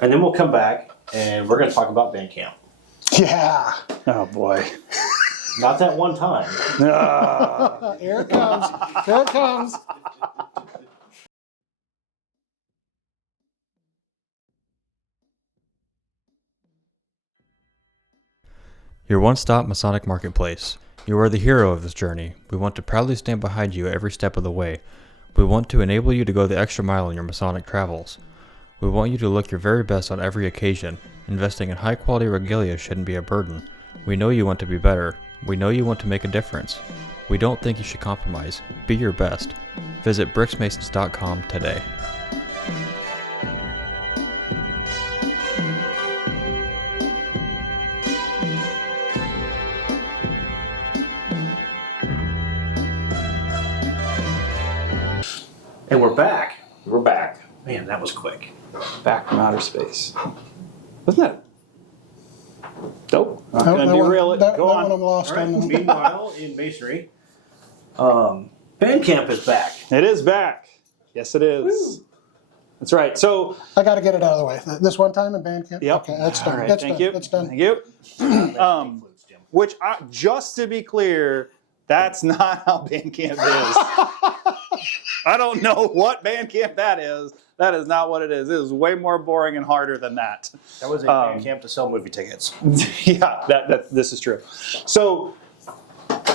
And then we'll come back and we're going to talk about band camp. Yeah. Oh boy. Not that one time. Here it comes. Here it comes. Your one-stop Masonic marketplace. You are the hero of this journey. We want to proudly stand behind you every step of the way. We want to enable you to go the extra mile in your Masonic travels. We want you to look your very best on every occasion. Investing in high-quality regalia shouldn't be a burden. We know you want to be better. We know you want to make a difference. We don't think you should compromise. Be your best. Visit bricksmasons.com today. And we're back. We're back. Man, that was quick. Back from outer space. Wasn't that dope? Not That gonna one- derail it. that Go one on. I'm lost All right. on. Meanwhile, in masonry, band camp is back. It is back. Yes, it is. Woo. That's right. So, I got to get it out of the way. This one time in band camp? yep. Okay, that's done. All right, That's thank done. you. That's done. Thank you. Which, just to be clear, that's not how band camp is. I don't know what band camp that is. That is not what it is. It is way more boring and harder than that. That was a band camp to sell movie tickets. Yeah, this is true. So,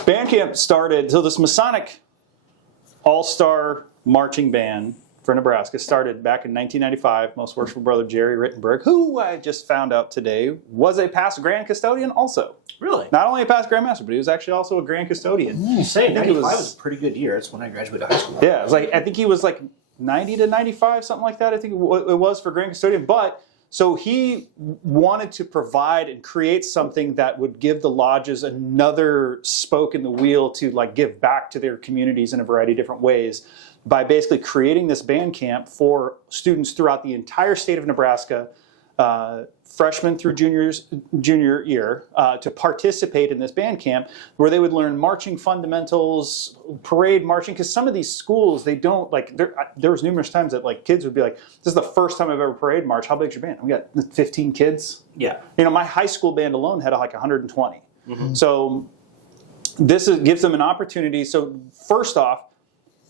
band camp started. So this Masonic all-star marching band for Nebraska started back in 1995. Most Worshipful Brother Jerry Rittenberg, who I just found out today was a past Grand Custodian also. Really? Not only a past Grand Master, but he was actually also a Grand Custodian. You say I think it 95 was- was a pretty good year. It's when I graduated high school. Yeah, it was like I think he was like 90 to 95, something like that. I think it was for Grand Custodian. But so he wanted to provide and create something that would give the lodges another spoke in the wheel to like give back to their communities in a variety of different ways by basically creating this band camp for students throughout the entire state of Nebraska, freshmen through junior year, to participate in this band camp where they would learn marching fundamentals, parade marching, because some of these schools, they don't, like, there was numerous times that, like, kids would be like, this is the first time I've ever parade marched. How big's your band? We got 15 kids. Yeah. You know, my high school band alone had like 120. So this gives them an opportunity. So first off,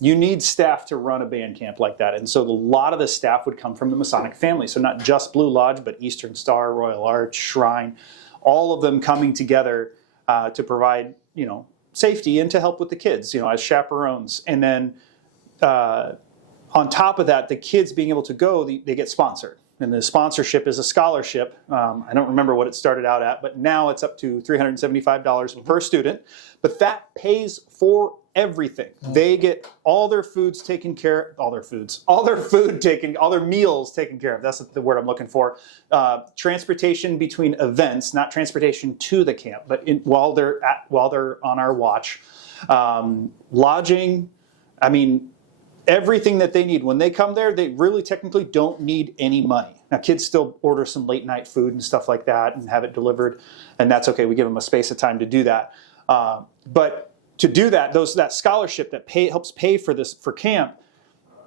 you need staff to run a band camp like that. And so a lot of the staff would come from the Masonic family. So not just Blue Lodge, but Eastern Star, Royal Arch, Shrine, all of them coming together to provide, you know, safety and to help with the kids, you know, as chaperones. And then on top of that, the kids being able to go, they get sponsored. And the sponsorship is a scholarship. I don't remember what it started out at, but now it's up to $375 per student. But that pays for everything. They get all their foods taken care of, all their meals taken care of. That's the word I'm looking for. Transportation between events, not transportation to the camp, but while they're on our watch. Lodging, I mean, everything that they need. When they come there, they really technically don't need any money. Now, kids still order some late night food and stuff like that and have it delivered, and that's okay. We give them a space of time to do that. But to do that, that scholarship that helps pay for this for camp,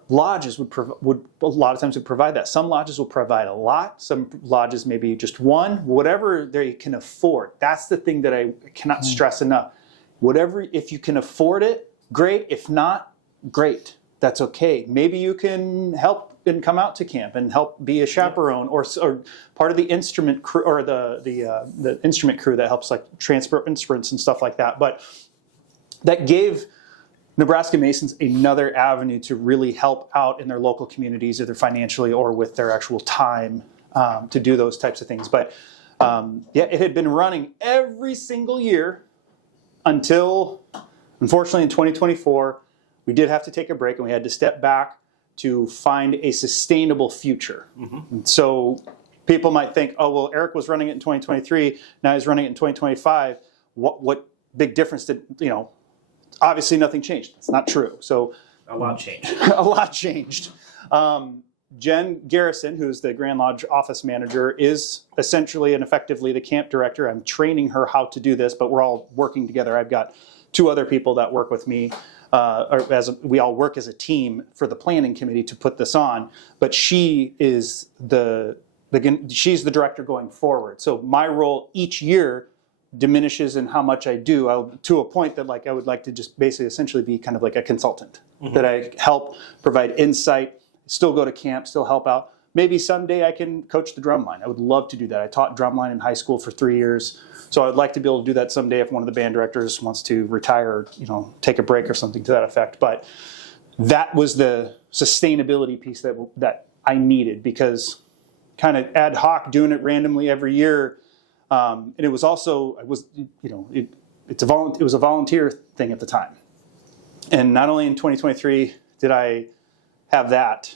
lodges would a lot of times would provide that. Some lodges will provide a lot. Some lodges maybe just one. Whatever they can afford. That's the thing that I cannot stress enough. Whatever, if you can afford it, great. If not, great. That's okay. Maybe you can help and come out to camp and help be a chaperone or part of the instrument crew or the instrument crew that helps like transport instruments and stuff like that. But that gave Nebraska Masons another avenue to really help out in their local communities, either financially or with their actual time to do those types of things. But yeah, it had been running every single year until, unfortunately, in 2024, we did have to take a break and we had to step back to find a sustainable future. And so people might think, oh, well, Eric was running it in 2023, now he's running it in 2025. What big difference did, you know, obviously nothing changed. That's not true. So A lot changed. a lot changed. Jen Garrison, who's the Grand Lodge office manager, is essentially and effectively the camp director. I'm training her how to do this, but we're all working together. I've got 2 other people that work with me. We all work as a team for the planning committee to put this on, but she is she's the director going forward. So my role each year diminishes in how much I do, to a point that like I would like to just basically essentially be kind of like a consultant, that I help provide insight, still go to camp, still help out. Maybe someday I can coach the drumline. I would love to do that. I taught drumline in high school for 3 years. So I'd like to be able to do that someday if one of the band directors wants to retire, or, take a break or something to that effect. But that was the sustainability piece that I needed, because kind of ad hoc doing it randomly every year. And it was also, it was a volunteer thing at the time. And not only in 2023 did I have that,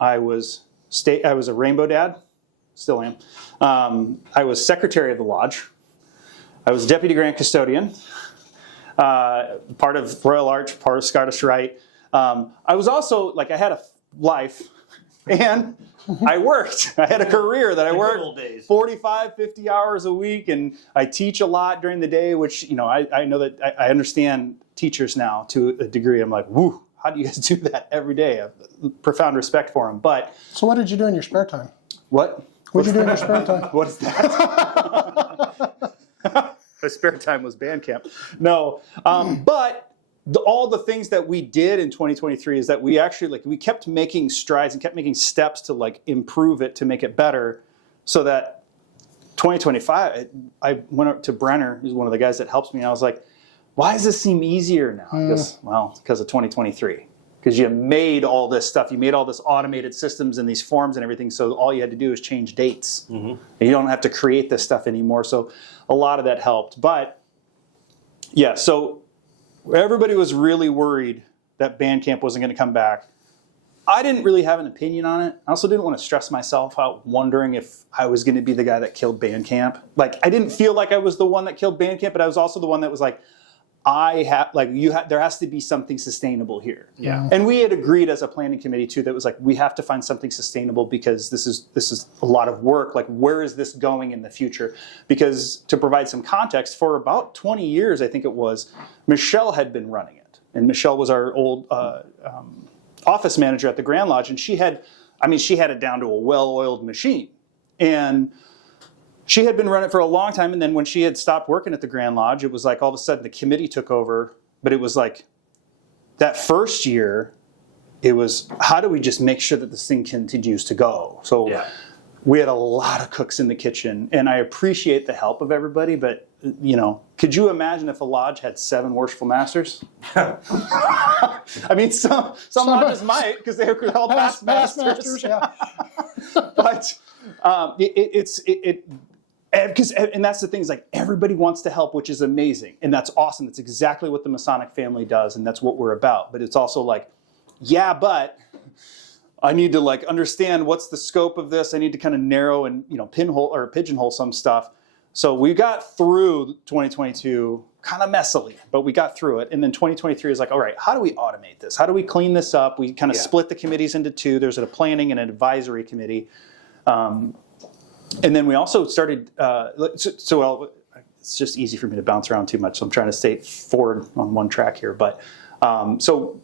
I was a rainbow dad, still am. I was secretary of the lodge. I was deputy grand custodian, part of Royal Arch, part of Scottish Rite. I was also, I had a life, and I worked. I had a career that I worked 45, 50 hours a week, and I teach a lot during the day, which, I know that I understand teachers now to a degree. I'm like, woo, how do you guys do that every day? I have profound respect for them. But So what did you do in your spare time? What? What did you do in your spare time? What is that? My spare time was band camp. No, but all the things that we did in 2023 is that we actually we kept making strides and kept making steps to improve it, to make it better, so that 2025, I went up to Brenner, who's one of the guys that helps me, and I was like, why does this seem easier now? He goes, well, it's because of 2023. Because you made all this stuff, you made all this automated systems and these forms and everything, so all you had to do is change dates. And you don't have to create this stuff anymore. So a lot of that helped. But yeah, so everybody was really worried that band camp wasn't going to come back. I didn't really have an opinion on it. I also didn't want to stress myself out wondering if I was going to be the guy that killed band camp. I didn't feel like I was the one that killed band camp, but I was also the one that was like, there has to be something sustainable here. Yeah. And we had agreed as a planning committee too, that was we have to find something sustainable, because this is a lot of work. Where is this going in the future? Because to provide some context, for about 20 years, I think it was, Michelle had been running it. And Michelle was our old office manager at the Grand Lodge. And she had it down to a well-oiled machine. And she had been running it for a long time, and then when she had stopped working at the Grand Lodge, it was all of a sudden the committee took over. But it was that first year, it was, how do we just make sure that this thing continues to go? So we had a lot of cooks in the kitchen, and I appreciate the help of everybody, but could you imagine if a lodge had 7 worshipful masters? Some lodges might, because they were all past masters. Yeah. But and that's the thing, is everybody wants to help, which is amazing, and that's awesome. That's exactly what the Masonic family does, and that's what we're about. But it's also but I need to understand what's the scope of this. I need to kind of narrow and pigeonhole some stuff. So we got through 2022 kind of messily, but we got through it. And then 2023 is all right, how do we automate this? How do we clean this up? We kind of split the committees into 2. There's a planning and an advisory committee. And then we also started, it's just easy for me to bounce around too much, so I'm trying to stay forward on one track here. But so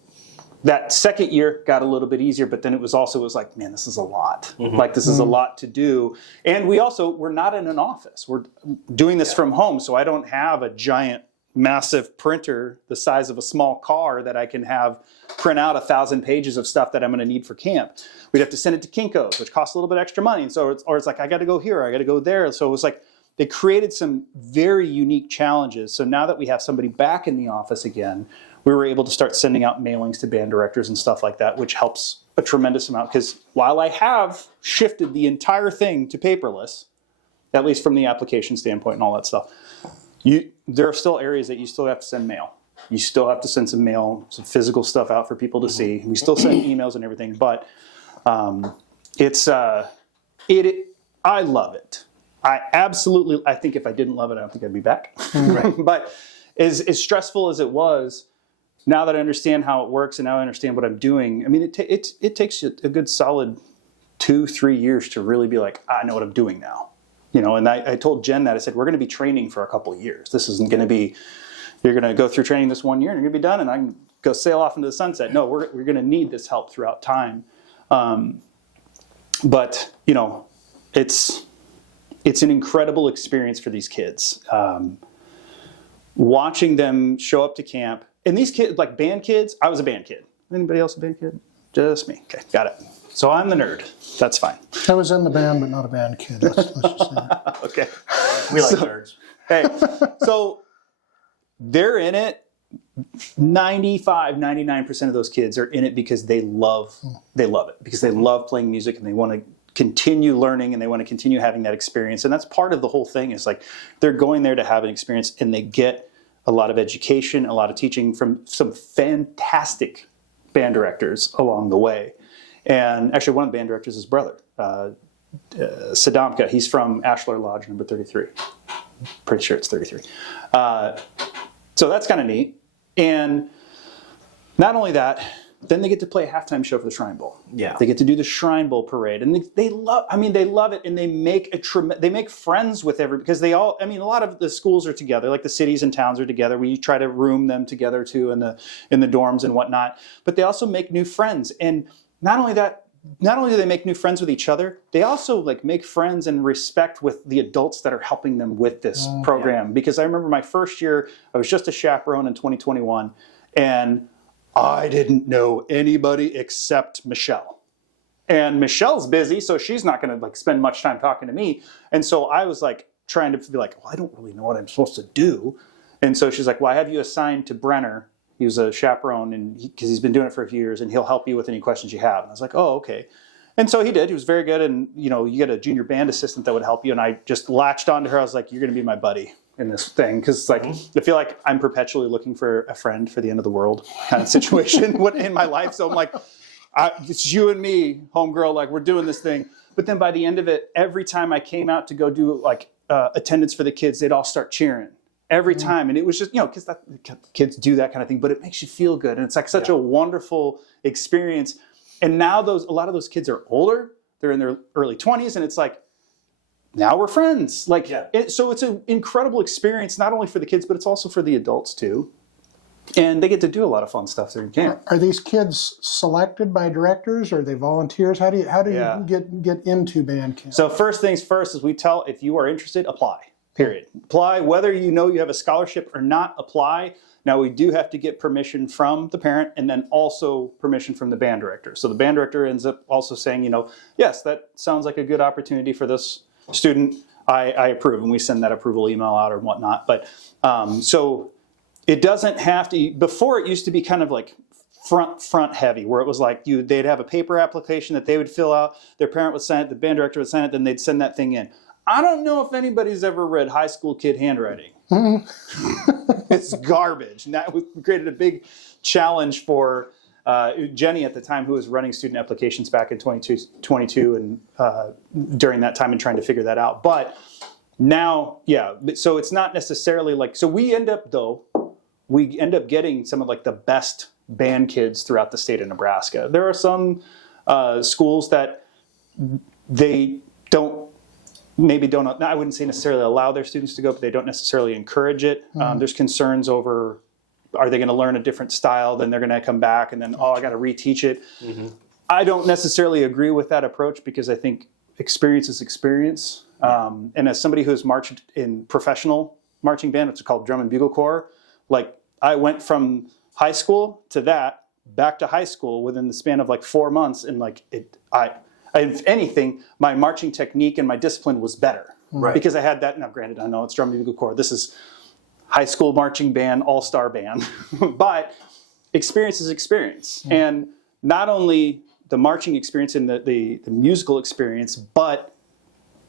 that second year got a little bit easier, but then it was man, this is a lot. This is a lot to do. And we're not in an office. We're doing this from home, so I don't have a giant, massive printer the size of a small car that I can have print out 1,000 pages of stuff that I'm going to need for camp. We'd have to send it to Kinko's, which costs a little bit extra money. And so it's I got to go here, I got to go there. So it was they created some very unique challenges. So now that we have somebody back in the office again, we were able to start sending out mailings to band directors and stuff like that, which helps a tremendous amount. Because while I have shifted the entire thing to paperless, at least from the application standpoint and all that stuff, there are still areas that you still have to send mail. You still have to send some mail, some physical stuff out for people to see. We still send emails and everything, but I love it. I think if I didn't love it, I don't think I'd be back. Right. But as stressful as it was, now that I understand how it works and now I understand what I'm doing, it takes you a good solid 2-3 years to really be like, I know what I'm doing now. And I told Jen that. I said, we're going to be training for a couple of years. This isn't going to be, you're going to go through training this 1 year and you're going to be done and I can go sail off into the sunset. No, we're going to need this help throughout time. But it's an incredible experience for these kids. Watching them show up to camp. And these kids, like band kids, I was a band kid. Anybody else a band kid? Just me. Okay, got it. So I'm the nerd. That's fine. I was in the band, but not a band kid. Let's just say that. Okay. We like nerds. Hey, so they're in it. 99% of those kids are in it because they love it, because they love playing music and they want to continue learning and they want to continue having that experience. And that's part of the whole thing is like they're going there to have an experience and they get a lot of education, a lot of teaching from some fantastic band directors along the way. And actually one of the band directors is his brother, Sadamka. He's from Ashlar Lodge number 33. Pretty sure it's 33. So that's kind of neat. And not only that, then they get to play a halftime show for the Shrine Bowl. Yeah. They get to do the Shrine Bowl parade. And they love it. And they make friends with because a lot of the schools are together, like the cities and towns are together. We try to room them together too in the dorms and whatnot. But they also make new friends. And not only do they make new friends with each other, they also like make friends and respect with the adults that are helping them with this program. Yeah. Because I remember my first year, I was just a chaperone in 2021, and I didn't know anybody except Michelle. And Michelle's busy, so she's not going to like spend much time talking to me. And so I was like trying to be like, well, I don't really know what I'm supposed to do. And so she's like, well, I have you assigned to Brenner. He was a chaperone, and because he's been doing it for a few years, and he'll help you with any questions you have. And I was like, oh, okay. And so he did. He was very good. And, you get a junior band assistant that would help you. And I just latched onto her. I was like, you're going to be my buddy in this thing. Because, I feel like I'm perpetually looking for a friend for the end of the world kind of situation in my life. So I'm like, it's you and me, homegirl, like we're doing this thing. But then by the end of it, every time I came out to go do attendance for the kids, they'd all start cheering. Every time. And it was just, because kids do that kind of thing, but it makes you feel good. And it's like such a wonderful experience. And now a lot of those kids are older. They're in their early 20s. And it's like, now we're friends. So it's an incredible experience, not only for the kids, but it's also for the adults too. And they get to do a lot of fun stuff there in camp. Are these kids selected by directors or are they volunteers? How do you get into band camp? So first things first is we tell, if you are interested, apply. Period. Apply, whether you have a scholarship or not, apply. Now we do have to get permission from the parent and then also permission from the band director. So the band director ends up also saying, yes, that sounds like a good opportunity for this student. I approve, and we send that approval email out or whatnot. But so it doesn't have to, before it used to be kind of like front heavy, where it was like they'd have a paper application that they would fill out, their parent would sign it, the band director would sign it, then they'd send that thing in. I don't know if anybody's ever read high school kid handwriting. It's garbage. And that created a big challenge for Jenny at the time, who was running student applications back in 22 and during that time and trying to figure that out. But now, so it's not necessarily so we end up getting some of the best band kids throughout the state of Nebraska. There are some schools that they I wouldn't say necessarily allow their students to go, but they don't necessarily encourage it. There's concerns over, are they going to learn a different style, then they're going to come back and then, I got to reteach it. Mm-hmm. I don't necessarily agree with that approach because I think experience is experience. And as somebody who has marched in professional marching band, it's called Drum and Bugle Corps, I went from high school to that, back to high school within the span of 4 months, and if anything, my marching technique and my discipline was better. Right. Because I had that. Now, granted, I know it's Drum and Bugle Corps. This is high school marching band, all-star band. But experience is experience. Mm-hmm. And not only the marching experience and the musical experience, but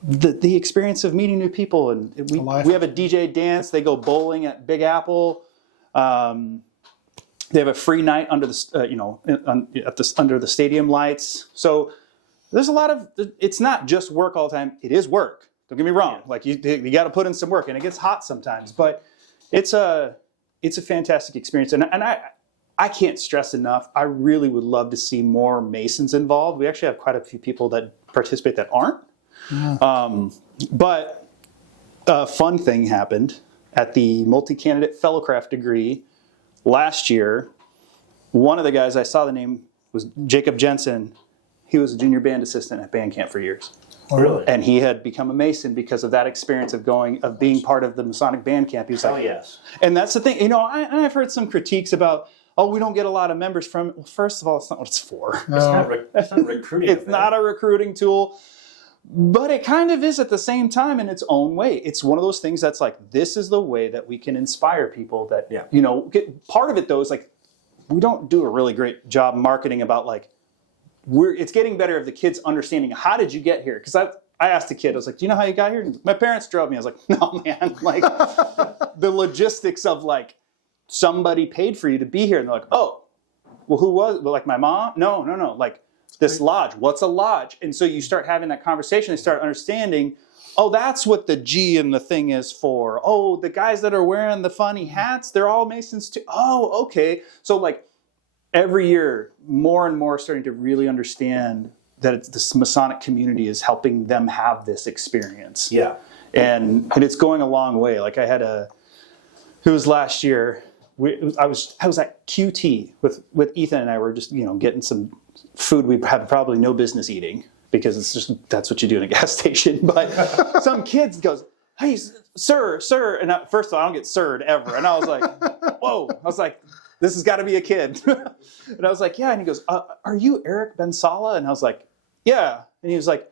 the experience of meeting new people. And we have a DJ dance. They go bowling at Big Apple. They have a free night under the under the stadium lights. So there's a lot of, it's not just work all the time. It is work. Don't get me wrong. You got to put in some work, and it gets hot sometimes. But it's a fantastic experience. And I can't stress enough, I really would love to see more Masons involved. We actually have quite a few people that participate that aren't. But a fun thing happened at the multi-candidate fellowcraft degree last year. One of the guys, I saw the name, was Jacob Jensen. He was a junior band assistant at band camp for years. Really? And he had become a Mason because of that experience of being part of the Masonic band camp. He was like, yes. And that's the thing, I've heard some critiques about, we don't get a lot of members from. Well, first of all, it's not what it's for. It's not recruiting. It's not a recruiting tool, but it kind of is at the same time in its own way. It's one of those things that's like, this is the way that we can inspire people that, part of it though is like, we don't do a really great job marketing about like, it's getting better of the kids understanding, how did you get here? Because I asked a kid, I was like, do you know how you got here? My parents drove me. I was like, no, man. Like the logistics of like, somebody paid for you to be here. And they're like, oh, well, who was? Well, like my mom? No. Like this lodge. What's a lodge? And so you start having that conversation. They start understanding, oh, that's what the G in the thing is for. Oh, the guys that are wearing the funny hats, they're all Masons too. Oh, okay. So like every year, more and more starting to really understand that this Masonic community is helping them have this experience. Yeah. And it's going a long way. Like it was last year. I was at QT with Ethan and I were just getting some food we had probably no business eating because it's just that's what you do in a gas station. But some kids goes, hey, sir, and first of all, I don't get sirred ever. And I was like, whoa. I was like, this has got to be a kid. And I was like, yeah. And he goes, are you Eric BenSalah? And I was like, yeah. And he was like,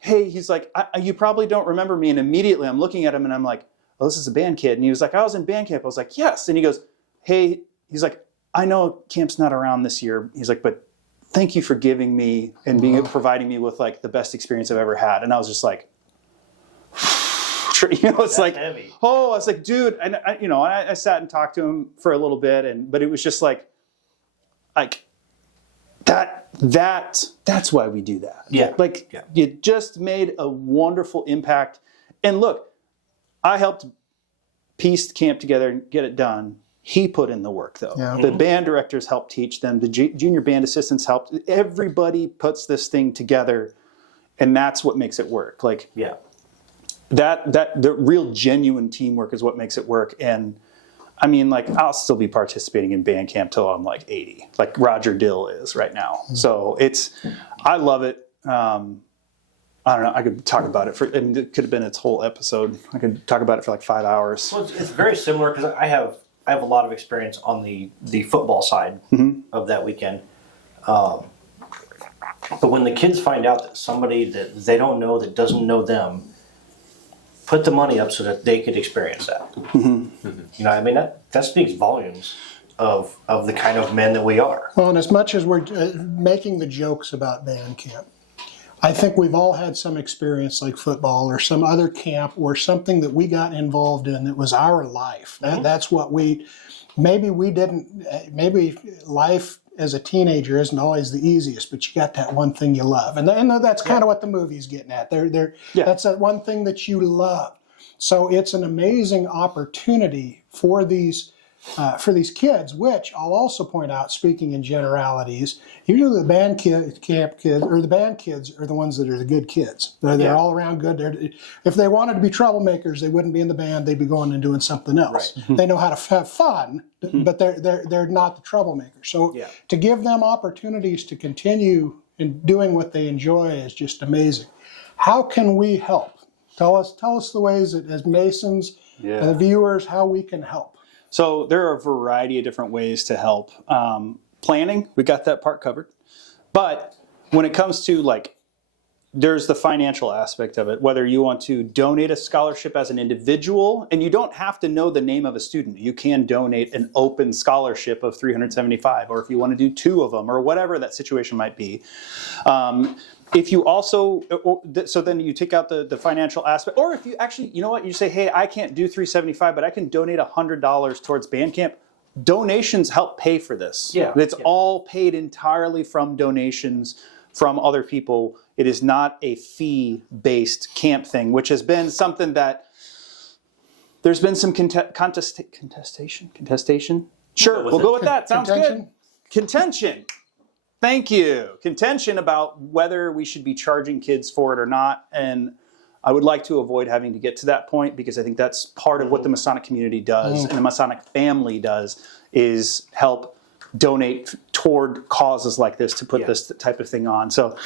hey, he's like, you probably don't remember me. And immediately I'm looking at him and I'm like, oh, this is a band kid. And he was like, I was in band camp. I was like, yes. And he goes, hey, he's like, I know camp's not around this year. He's like, but thank you for giving me and providing me with like the best experience I've ever had. And I was just like, it's That's like, heavy. I was like, dude, and I sat and talked to him for a little bit, but it was just like that's why we do that. Yeah. You just made a wonderful impact. And look, I helped piece camp together and get it done. He put in the work, though. Yeah. The band directors helped teach them. The junior band assistants helped. Everybody puts this thing together, and that's what makes it work. Like, Yeah. that the real genuine teamwork is what makes it work. And I mean, like, I'll still be participating in band camp till I'm like 80, like Roger Dill is right now. So I love it. I don't know. I could talk about it and it could have been its whole episode. I could talk about it for like 5 hours. Well, it's very similar because I have a lot of experience on the football side of that weekend. But when the kids find out that somebody that they don't know that doesn't know them put the money up so that they could experience that, I mean that speaks volumes of the kind of men that we are. Well, and as much as we're making the jokes about band camp, I think we've all had some experience like football or some other camp or something that we got involved in that was our life. That's what maybe life as a teenager isn't always the easiest, but you got that one thing you love. And that's kind of what the movie's getting at. That's that one thing that you love. So it's an amazing opportunity for these kids, which I'll also point out, speaking in generalities, usually the band kids are the ones that are the good kids. They're all around good. If they wanted to be troublemakers, they wouldn't be in the band. They'd be going and doing something else. Right. They know how to have fun, but they're not the troublemakers. So to give them opportunities to continue in doing what they enjoy is just amazing. How can we help? Tell us the ways that as Masons, the viewers, how we can help. So there are a variety of different ways to help. Planning, we got that part covered. But when it comes to there's the financial aspect of it, whether you want to donate a scholarship as an individual, and you don't have to know the name of a student. You can donate an open scholarship of $375, or if you want to do 2 of them, or whatever that situation might be. If you also, so then you take out the financial aspect, or if you actually, you say, hey, I can't do $375, but I can donate $100 towards band camp. Donations help pay for this. It's all paid entirely from donations from other people. It is not a fee-based camp thing, which has been something that there's been some contestation. Sure, we'll go with that. Sounds good. contention. Thank you. Contention about whether we should be charging kids for it or not. And I would like to avoid having to get to that point because I think that's part of what the Masonic community does and the Masonic family does is help donate toward causes like this to put this type of thing on. So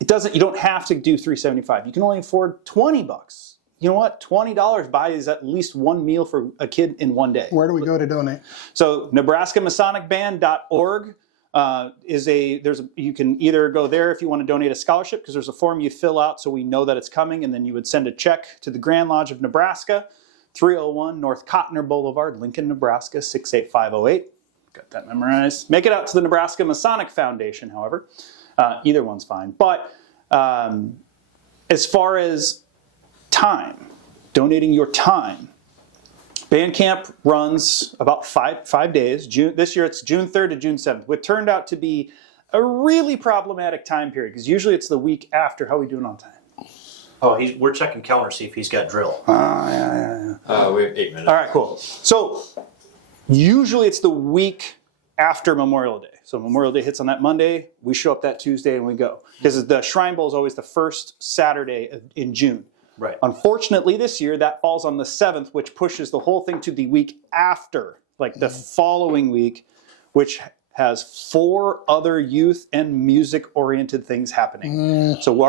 it doesn't, you don't have to do $375. You can only afford $20. You know what? $20 buys at least one meal for a kid in one day. Where do we go to donate? So NebraskaMasonicBand.org you can either go there if you want to donate a scholarship because there's a form you fill out so we know that it's coming, and then you would send a check to the Grand Lodge of Nebraska, 301 North Cotner Boulevard, Lincoln, Nebraska 68508. Got that memorized. Make it out to the Nebraska Masonic Foundation, however. Either one's fine. But as far as time, donating your time, band camp runs about five days. This year it's June 3rd to June 7th, which turned out to be a really problematic time period because usually it's the week after. How are we doing on time? Oh, we're checking calendar, see if he's got drill. Yeah. We have 8 minutes. All right, cool. So usually it's the week after Memorial Day. So Memorial Day hits on that Monday. We show up that Tuesday and we go. Because the Shrine Bowl is always the first Saturday in June. Right. Unfortunately, this year, that falls on the 7th, which pushes the whole thing to the week after, like the following week, which has 4 other youth and music-oriented things happening. So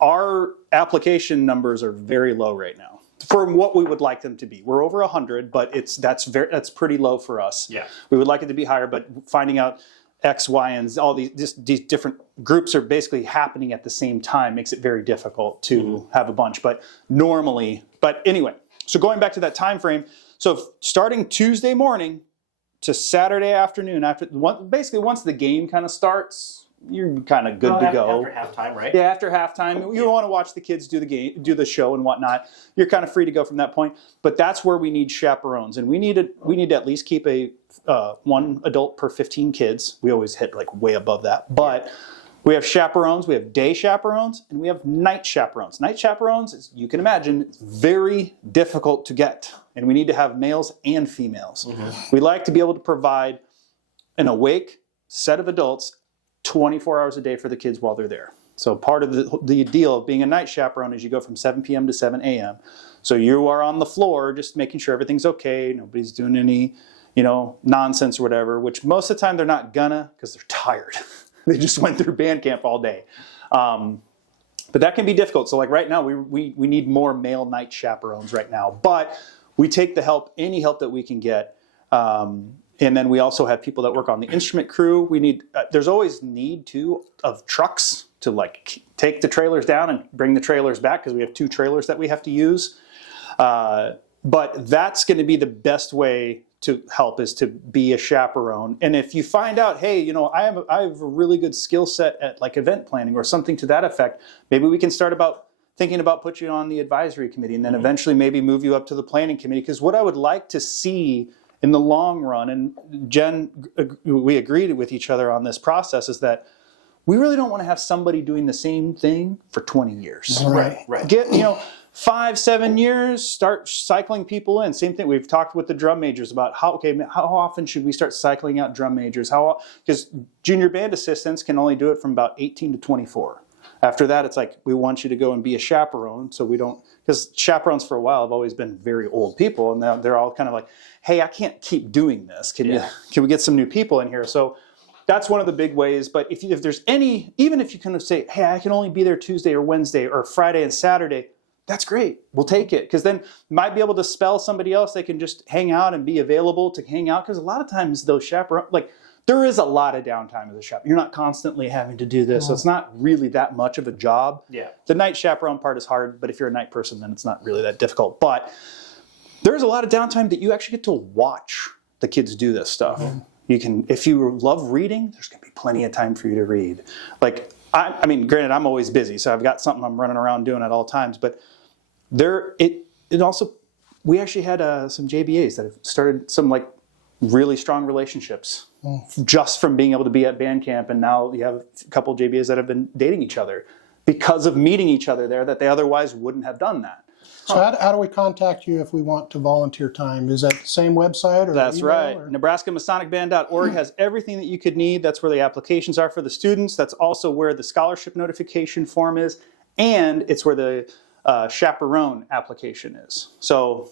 our application numbers are very low right now from what we would like them to be. We're over 100, but that's pretty low for us. Yeah. We would like it to be higher, but finding out X, Y, and all these different groups are basically happening at the same time makes it very difficult to have a bunch. But anyway, so going back to that time frame, so starting Tuesday morning to Saturday afternoon, basically once the game kind of starts, you're kind of good to go. After halftime, right? Yeah, after halftime, you want to watch the kids do the show and whatnot. You're kind of free to go from that point. But that's where we need chaperones, and we need to at least keep a one adult per 15 kids. We always hit like way above that, but we have chaperones. We have day chaperones, and we have night chaperones. Night chaperones, as you can imagine, it's very difficult to get, and we need to have males and females. We like to be able to provide an awake set of adults 24 hours a day for the kids while they're there. So part of the deal of being a night chaperone is you go from 7 p.m. to 7 a.m. So you are on the floor just making sure everything's okay, nobody's doing any, nonsense or whatever, which most of the time they're not gonna because they're tired. They just went through band camp all day. But that can be difficult. So like right now, we need more male night chaperones right now. But we take the help, any help that we can get. And then we also have people that work on the instrument crew. We need, there's always need too of trucks to like take the trailers down and bring the trailers back because we have 2 trailers that we have to use. But that's going to be the best way to help is to be a chaperone. And if you find out, hey, I have a really good skill set at like event planning or something to that effect, maybe we can start thinking about putting you on the advisory committee and then eventually maybe move you up to the planning committee. Because what I would like to see in the long run, and Jen, we agreed with each other on this process, is that we really don't want to have somebody doing the same thing for 20 years. Right. Get, 5-7 years, start cycling people in. Same thing, we've talked with the drum majors about how often should we start cycling out drum majors? Because junior band assistants can only do it from about 18 to 24. After that, it's like, we want you to go and be a chaperone, so we don't, because chaperones for a while have always been very old people, and now they're all kind of like, hey, I can't keep doing this. Can we get some new people in here? So that's one of the big ways. But if there's any, even if you kind of say, hey, I can only be there Tuesday or Wednesday or Friday and Saturday, that's great. We'll take it. Because then you might be able to spell somebody else. They can just hang out and be available to hang out. Because a lot of times those chaperones, like there is a lot of downtime as a chaperone. You're not constantly having to do this. So it's not really that much of a job. Yeah. The night chaperone part is hard. But if you're a night person, then it's not really that difficult. But there's a lot of downtime that you actually get to watch the kids do this stuff. You can, if you love reading, there's going to be plenty of time for you to read. Like, I mean, granted, I'm always busy, so I've got something I'm running around doing at all times. But it also, we actually had some JBAs that have started some like really strong relationships just from being able to be at band camp, and now you have a couple of JBAs that have been dating each other because of meeting each other there that they otherwise wouldn't have done that. So how do we contact you if we want to volunteer time? Is that the same website? Or That's email, right. or? NebraskaMasonicBand.org has everything that you could need. That's where the applications are for the students. That's also where the scholarship notification form is. And it's where the chaperone application is. So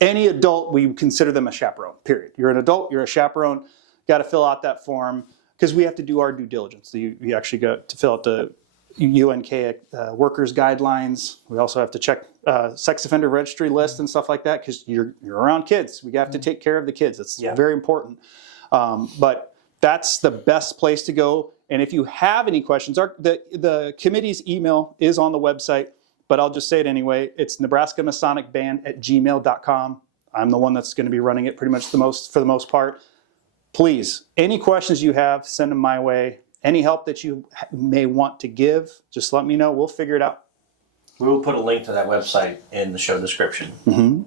any adult, we consider them a chaperone, period. You're an adult, you're a chaperone. Got to fill out that form because we have to do our due diligence. You actually got to fill out the UNK workers guidelines. We also have to check sex offender registry list and stuff like that because you're around kids. We have to take care of the kids. It's very important. But that's the best place to go. And if you have any questions, the committee's email is on the website, but I'll just say it anyway. It's nebraskamasonicband@gmail.com. I'm the one that's going to be running it pretty much for the most part. Please, any questions you have, send them my way. Any help that you may want to give, just let me know. We'll figure it out. We will put a link to that website in the show description. Mm-hmm.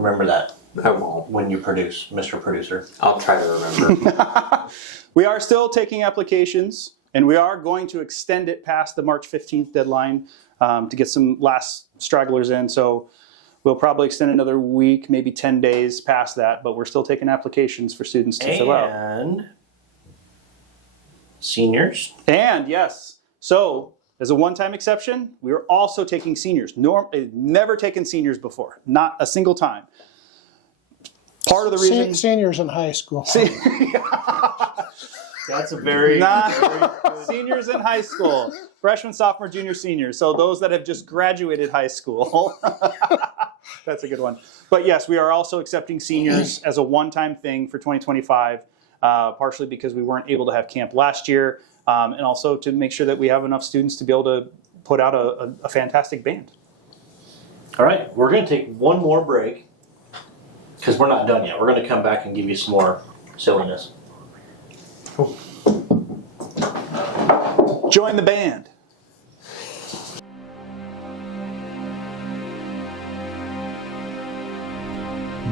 Remember that I won't. when you produce, Mr. Producer. I'll try to remember. We are still taking applications, and we are going to extend it past the March 15th deadline to get some last stragglers in. So we'll probably extend another week, maybe 10 days past that, but we're still taking applications for students to fill out. And seniors. And yes, so as a one-time exception, we are also taking seniors. Never taken seniors before, not a single time. Part of the reason... Seniors in high school. That's a very... Seniors in high school. Freshman, sophomore, junior, senior. So those that have just graduated high school. That's a good one. But yes, we are also accepting seniors as a one-time thing for 2025, partially because we weren't able to have camp last year, and also to make sure that we have enough students to be able to put out a fantastic band. All right, we're going to take one more break because we're not done yet. We're going to come back and give you some more silliness. Join the band.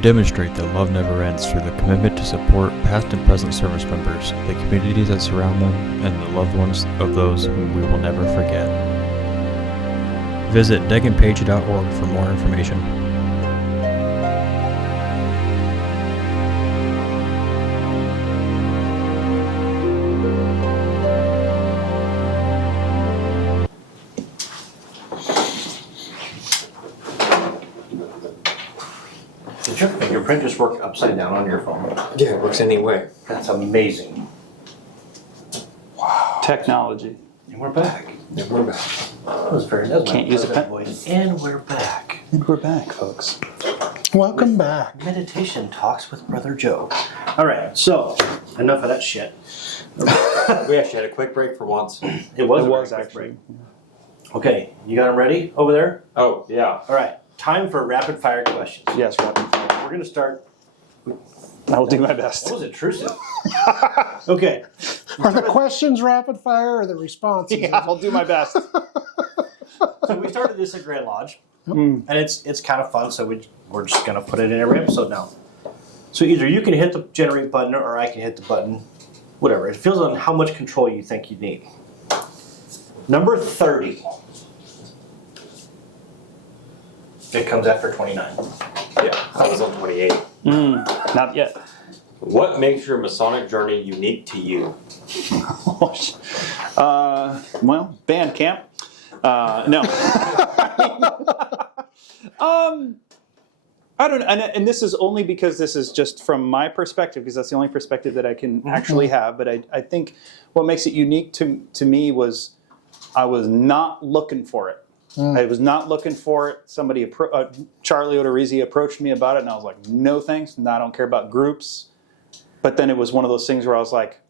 Demonstrate that love never ends through the commitment to support past and present service members, the communities that surround them, and the loved ones of those whom we will never forget. Visit deganpage.org for more information. Did your fingerprint just work upside down on your phone? Yeah, it works anyway. That's amazing. Technology. And we're back. Yeah, we're back. That was very nice. Can't use a pen. Voice. And we're back. And we're back, folks. Welcome back. Meditation Talks with Brother Joe. All right, so enough of that shit. We actually had a quick break for once. It was It a was very quick actually. break. Okay, you got them ready over there? Oh, yeah. All right, time for rapid fire questions. Yes, rapid fire. We're going to start. I will do my best. That was intrusive. Okay. Are the questions rapid fire or the responses? Yeah, I'll do my best. So we started this at Grand Lodge, and it's kind of fun, so we're just going to put it in every episode now. So either you can hit the generate button or I can hit the button. Whatever. It feels on how much control you think you need. Number 30. It comes after 29. Yeah, I was on 28. Not yet. What makes your Masonic journey unique to you? Well, band camp. No. I don't, and this is only because this is just from my perspective, because that's the only perspective that I can actually have. But I think what makes it unique to me was I was not looking for it. I was not looking for it. Somebody, Charlie Odorizzi, approached me about it, and I was like, no thanks. No, I don't care about groups. But then it was one of those things where I was like,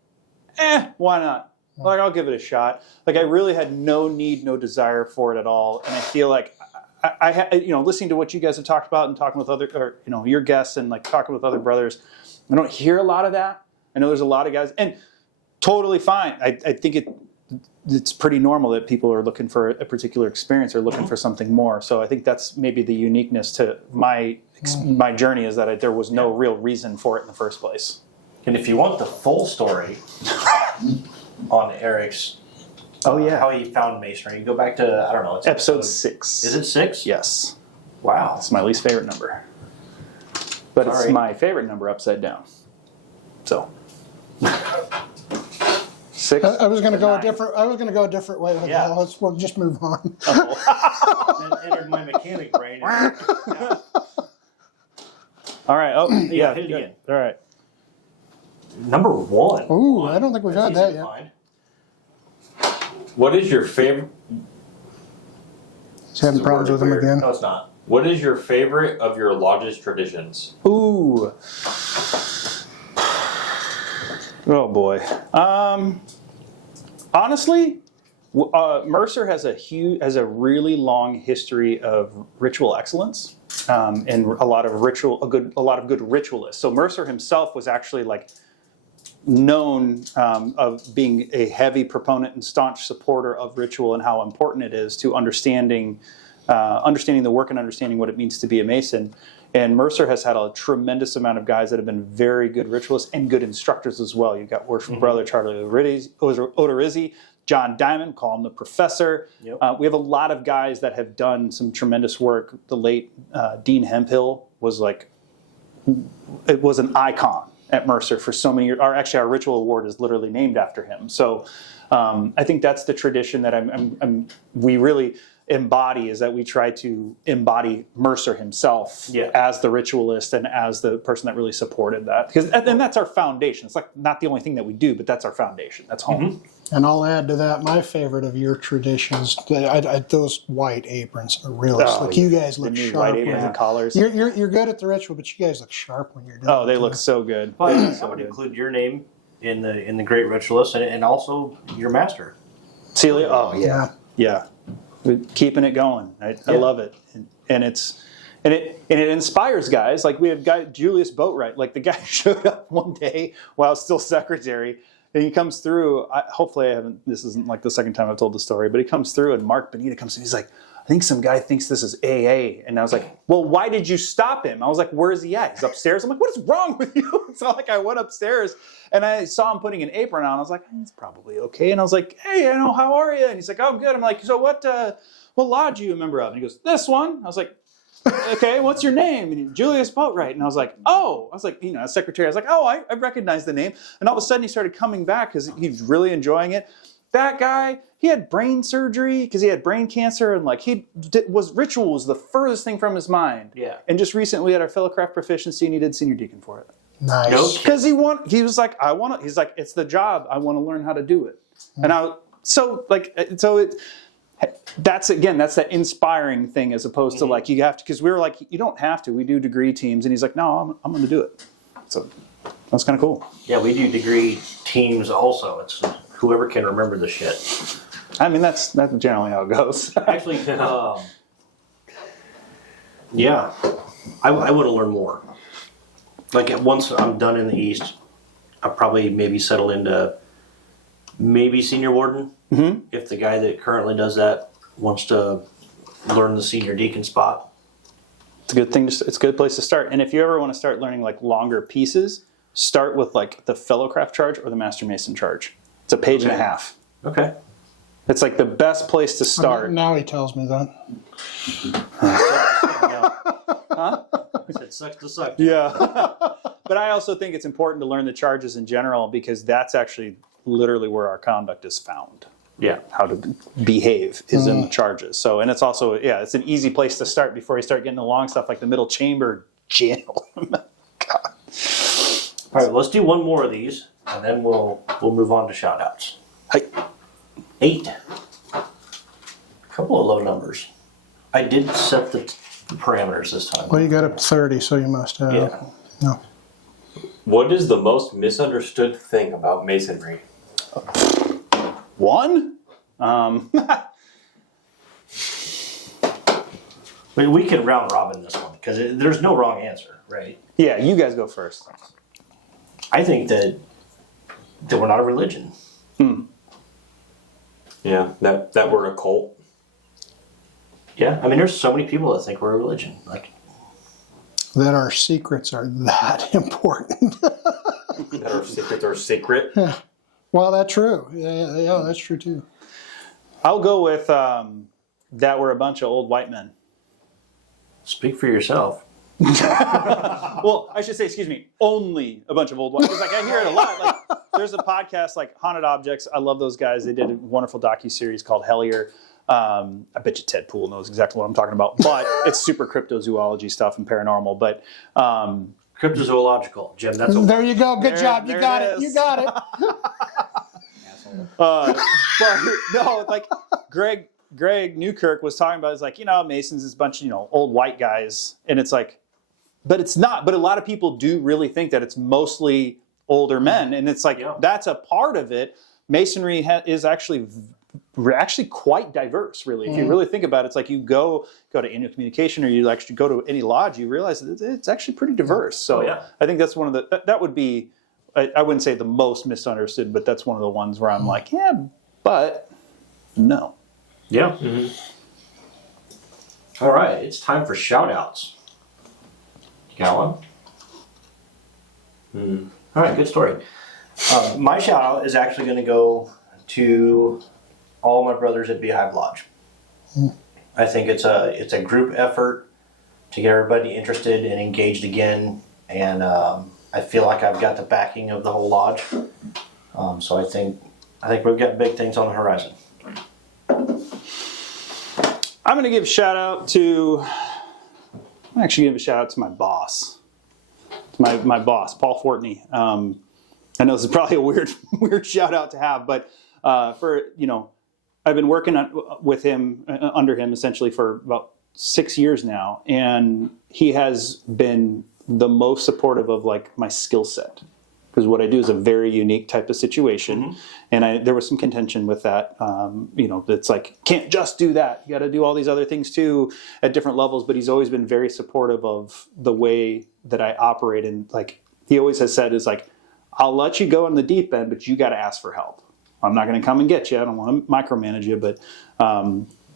why not? Like, I'll give it a shot. Like, I really had no need, no desire for it at all. And I feel like I listening to what you guys have talked about and talking with your guests and like talking with other brothers, I don't hear a lot of that. I know there's a lot of guys, and totally fine. I think it's pretty normal that people are looking for a particular experience or looking for something more. So I think that's maybe the uniqueness to my journey, is that there was no real reason for it in the first place. And if you want the full story on Eric's Oh, yeah. How he found masonry. You go back to, I don't know. It's Episode 6. Is it 6? Yes. Wow. It's my least favorite number. But it's Sorry. my favorite number upside down. So. 6. I was going to go a 9. different. I was going to go a different way with Yeah. that. We'll just move on. That entered my mechanic brain. Yeah. All right. Oh, yeah. hit it again. All right. Number 1. Ooh, I don't think we've had That's that easy to yet. find. What is your favorite? He's having problems with him Weird. again. No, it's not. What is your favorite of your lodge's traditions? Ooh. Oh boy. Honestly, Mercer has a really long history of ritual excellence, and a lot of good ritualists. So Mercer himself was actually known of being a heavy proponent and staunch supporter of ritual and how important it is to understanding the work and understanding what it means to be a Mason. And Mercer has had a tremendous amount of guys that have been very good ritualists and good instructors as well. You've got Worshipful Brother Charlie Odorizzi, John Diamond, call him the Professor. Yep. We have a lot of guys that have done some tremendous work. The late Dean Hemphill was was an icon at Mercer for so many years. Our ritual award is literally named after him. So I think that's the tradition that we really embody, is that we try to embody Mercer himself as the ritualist and as the person that really supported that. And that's our foundation. It's not the only thing that we do, but that's our foundation. That's home. And I'll add to that, my favorite of your traditions, those white aprons are really slick. You guys look The new sharp. white aprons and collars. You're good at the ritual, but you guys look sharp when you're doing it. Oh, they look so good. Well, I would include your name in the Great Ritualist and also your master. Celia? Oh, yeah. Yeah. Keeping it going. I love it. And it inspires guys. Like we had guy Julius Boatwright. Like the guy showed up one day while I was still secretary, and he comes through. Hopefully I haven't. This isn't like the second time I've told the story, but he comes through, and Mark Benita comes through. He's like, I think some guy thinks this is AA, and I was like, well, why did you stop him? I was like, where is he at? He's upstairs. I'm like, what is wrong with you? So I went upstairs, and I saw him putting an apron on. I was like, he's probably okay. And I was like, hey, how are you? And he's like, oh, I'm good. I'm like, so what lodge are you a member of? And he goes, this one. I was like, okay, what's your name? And Julius Boatwright. And I was like, as secretary, I was like, oh, I recognize the name. And all of a sudden he started coming back because he's really enjoying it. That guy, he had brain surgery because he had brain cancer, and ritual was the furthest thing from his mind. Yeah. And just recently we had our fellowcraft proficiency, and he did senior deacon for it. Nice. Because he was like, he's like, it's the job. I want to learn how to do it. And that's that inspiring thing, as opposed to you have to, because we were like, you don't have to. We do degree teams, and he's like, no, I'm going to do it. So that's kind of cool. Yeah, we do degree teams also. It's whoever can remember the shit. I mean, that's generally how it goes. Actually, yeah, I want to learn more. Once I'm done in the East, I'll probably maybe settle into maybe senior warden. Mm-hmm. If the guy that currently does that wants to learn the senior deacon spot. It's a good thing. It's a good place to start. And if you ever want to start learning longer pieces, start with the fellowcraft charge or the master mason charge. It's a page and a half. Okay. It's the best place to start. Now he tells me that. Huh? It sucks to suck. Yeah. But I also think it's important to learn the charges in general, because that's actually literally where our conduct is found. Yeah. How to behave is in the charges. So, and it's also, it's an easy place to start before you start getting the long stuff like the middle chamber jail. God. All right, let's do one more of these, and then we'll move on to shout outs. Hey. 8. A couple of low numbers. I did set the parameters this time. Well, you got up to 30, so you must have. Yeah. No. What is the most misunderstood thing about masonry? One? We can round robin this one, because there's no wrong answer, right? Yeah, you guys go first. I think that we're not a religion. Yeah, that we're a cult. Yeah, I mean, there's so many people that think we're a religion. That our secrets are that important. That our secrets are secret. Well, that's true. Yeah, that's true too. I'll go with that we're a bunch of old white men. Speak for yourself. Well, I should say, excuse me, only a bunch of old white. Because like I hear it a lot. Like there's a podcast like Haunted Objects. I love those guys. They did a wonderful docuseries called Hellier. I bet you Ted Poole knows exactly what I'm talking about. But it's super cryptozoology stuff and paranormal. But Cryptozoological, Jim. That's a There you go. Good There- job. You there got it it. You is. got it. but no, like Greg Newkirk was talking about. It's like, Masons is a bunch of old white guys, and it's like, but it's not. But a lot of people do really think that it's mostly older men, and it's like that's a part of it. Masonry is actually quite diverse, really. If you really think about it, it's like you go to annual communication, or you actually go to any lodge, you realize that it's actually pretty diverse. So I think that's one of the that would be. I wouldn't say the most misunderstood, but that's one of the ones where I'm like, yeah, but no. Yeah. Mm-hmm. All right, it's time for shout-outs. You got one? All right, good story. My shout-out is actually going to go to all my brothers at Beehive Lodge. I think it's a group effort to get everybody interested and engaged again, and I feel like I've got the backing of the whole lodge. So I think we've got big things on the horizon. I'm going to give a shout out to my boss. My boss, Paul Fortney. I know this is probably a weird shout out to have, but I've been working with him, under him essentially for about 6 years now, and he has been the most supportive of like my skill set, because what I do is a very unique type of situation, and there was some contention with that. It's like, can't just do that. You got to do all these other things too at different levels. But he's always been very supportive of the way that I operate, and like he always has said is like, I'll let you go in the deep end, but you got to ask for help. I'm not going to come and get you. I don't want to micromanage you, but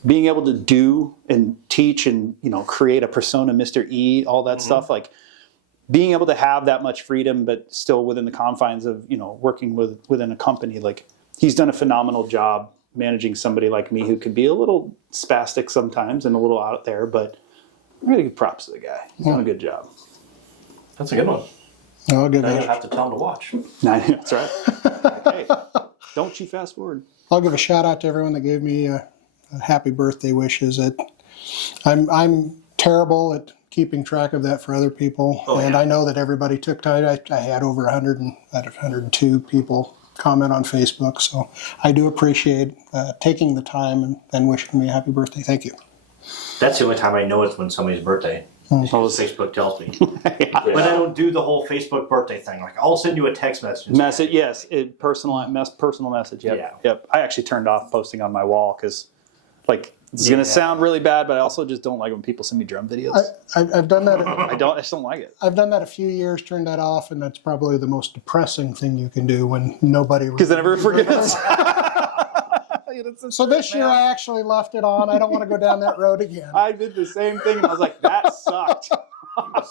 being able to do and teach and create a persona, Mr. E, all that stuff, like being able to have that much freedom, but still within the confines of working within a company. Like he's done a phenomenal job managing somebody like me who can be a little spastic sometimes and a little out there. But I'm going to give props to the guy. He's done a good job. That's a good one. I'll give Now a, you'll have to tell them to watch. That's right. Hey, don't you fast forward. I'll give a shout out to everyone that gave me happy birthday wishes. I'm terrible at keeping track of that for other people, and I know that everybody took time. I had over 102 people comment on Facebook, so I do appreciate taking the time and wishing me a happy birthday. Thank you. That's the only time I know it's when somebody's birthday. Facebook tells me. But I don't do the whole Facebook birthday thing. Like, I'll send you a text message. Yes, personal message. Yep. I actually turned off posting on my wall because, like, it's going to sound really bad, but I also just don't like when people send me drum videos. I've done that. I just don't like it. I've done that a few years, turned that off, and that's probably the most depressing thing you can do when nobody. Because then everyone forgets. So this year I actually left it on. I don't want to go down that road again. I did the same thing, and I was like, that sucked.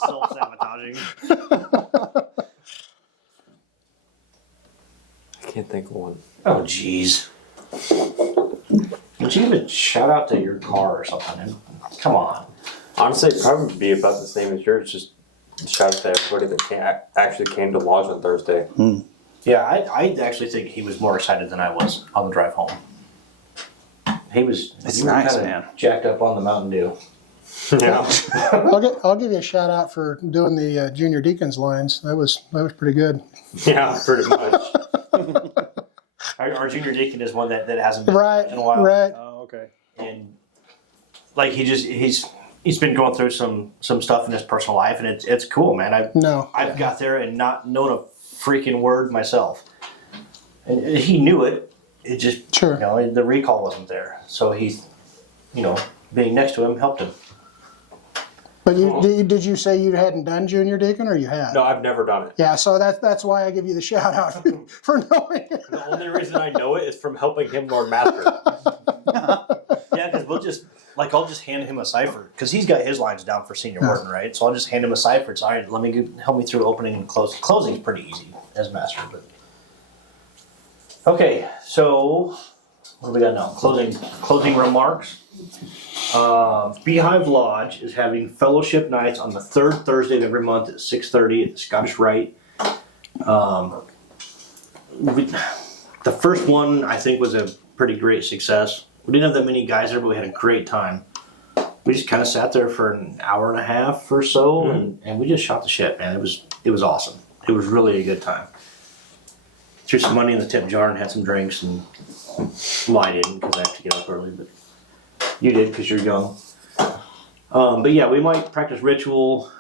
Self-sabotaging. I can't think of one. Oh, jeez. Would you give a shout out to your car or something? Come on. Honestly, it'd probably be about the same as yours. Just shout out to everybody that actually came to lodge on Thursday. Yeah, I actually think he was more excited than I was on the drive home. He was. It's you were nice, kinda man. Jacked up on the Mountain Dew. Yeah. I'll give you a shout out for doing the junior deacons lines. That was pretty good. Yeah, pretty much. Our junior deacon is one that hasn't been Right, in a while. right. Oh, okay. And like he's been going through some stuff in his personal life, and it's cool, man. I've got there and not known a freaking word myself, and he knew it. It just the recall wasn't there, so he, being next to him helped him. But did you say you hadn't done junior deacon, or you had? No, I've never done it. Yeah, so that's why I give you the shout out for knowing it. The only reason I know it is from helping him learn master. Yeah, because I'll just hand him a cipher because he's got his lines down for senior warden, right? So I'll just hand him a cipher. It's all right. Help me through opening and closing. Closing's pretty easy as master, but okay. So what do we got now? Closing remarks. Beehive Lodge is having fellowship nights on the third Thursday of every month at 6:30 at the Scottish Rite. The first one I think was a pretty great success. We didn't have that many guys there, but we had a great time. We just kind of sat there for an hour and a half or so, and we just shot the shit, man. It was awesome. It was really a good time. Threw some money in the tip jar and had some drinks, and well, I didn't because I have to get up early, but you did because you're young. But yeah, we might practice ritual,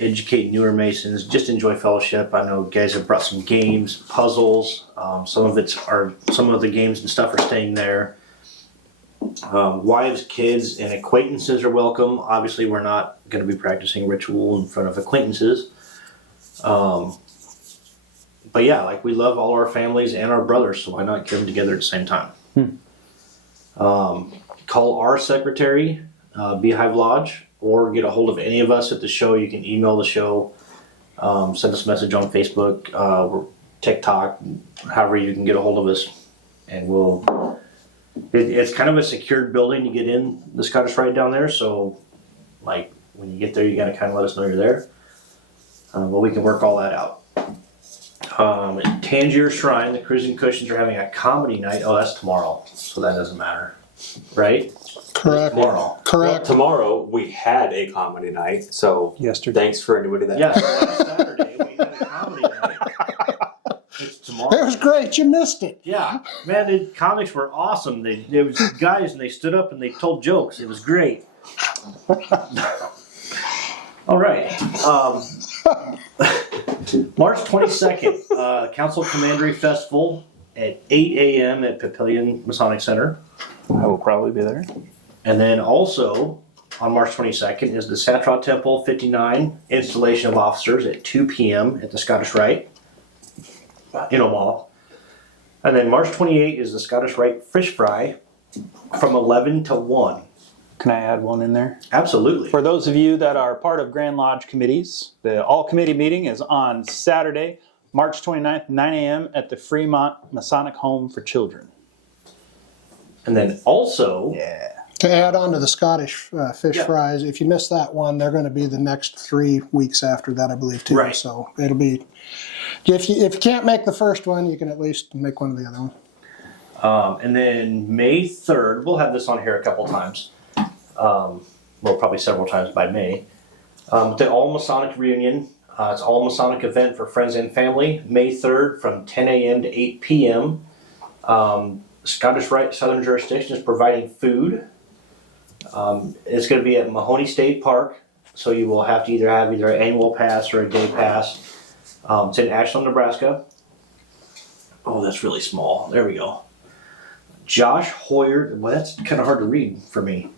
educate newer Masons, just enjoy fellowship. I know guys have brought some games, puzzles. Some of the games and stuff are staying there. Wives, kids, and acquaintances are welcome. Obviously, we're not going to be practicing ritual in front of acquaintances. But yeah, like we love all our families and our brothers, so why not get them together at the same time? Call our secretary, Beehive Lodge, or get a hold of any of us at the show. You can email the show, send us a message on Facebook, or TikTok, however you can get a hold of us, and it's kind of a secured building to get in the Scottish Rite down there, so like when you get there, you gotta kind of let us know you're there. But we can work all that out. At Tangier Shrine, the Cruising Cushions are having a comedy night. Oh, that's tomorrow, so that doesn't matter, right? Correct. Tomorrow. Correct. Tomorrow we had a comedy night, so Yesterday. thanks for anybody that. Yeah, so last Saturday we had a comedy night. It's tomorrow. It was great. You missed it. Yeah, man, the comics were awesome. There was guys and they stood up and they told jokes. It was great. All right. March 22nd, Council Commandery Festival at 8 a.m. at Papillion Masonic Center. I will probably be there. And then also on March 22nd is the Satra Temple 59 installation of officers at 2 p.m. at the Scottish Rite in Omaha. And then March 28th is the Scottish Rite Fish Fry from 11 to 1. Can I add one in there? Absolutely. For those of you that are part of Grand Lodge committees, the all-committee meeting is on Saturday, March 29th, 9 a.m. at the Fremont Masonic Home for Children. And then also, To add on to the Scottish fish fries, if you miss that one, they're going to be the next 3 weeks after that, I believe, too. Right. So it'll be, if you can't make the first one, you can at least make one of the other ones. and then May 3rd, we'll have this on here a couple times. Well, probably several times by May. The All Masonic Reunion. It's an all Masonic event for friends and family. May 3rd from 10 a.m. to 8 p.m. Scottish Rite Southern Jurisdiction is providing food. It's going to be at Mahoney State Park, so you will have to have either an annual pass or a day pass. It's in Ashland, Nebraska. Oh, that's really small. There we go. Josh Hoyer, well, that's kind of hard to read for me,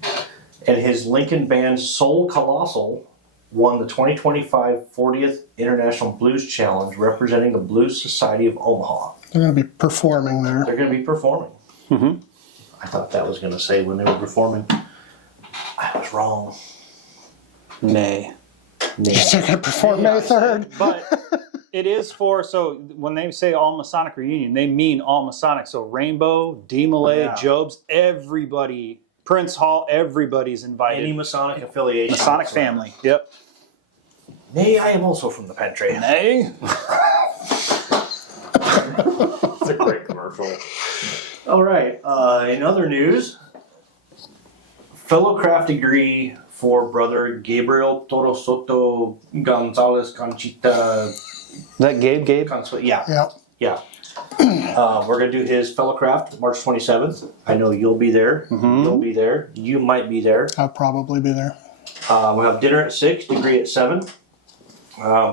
and his Lincoln band Soul Colossal won the 2025 40th International Blues Challenge representing the Blues Society of Omaha. They're going to be performing there. They're going to be performing. Mm-hmm. I thought that was going to say when they were performing. I was wrong. Nay. They're going to perform May 3rd. But it is so when they say All Masonic Reunion, they mean All Masonic. So Rainbow, D. Malay, Yeah. Jobs, everybody, Prince Hall, everybody's invited. Any Masonic affiliation. Masonic family. Yep. Nay, I am also from the Pantry. Nay. It's a great commercial. All right. In other news, fellow craft degree for Brother Gabriel Toro Soto Gonzalez Conchita. Is that Gabe? Yeah. Yeah. We're going to do his fellow craft March 27th. I know you'll be there. Mm-hmm. You'll be there. You might be there. I'll probably be there. We'll have dinner at 6, degree at 7.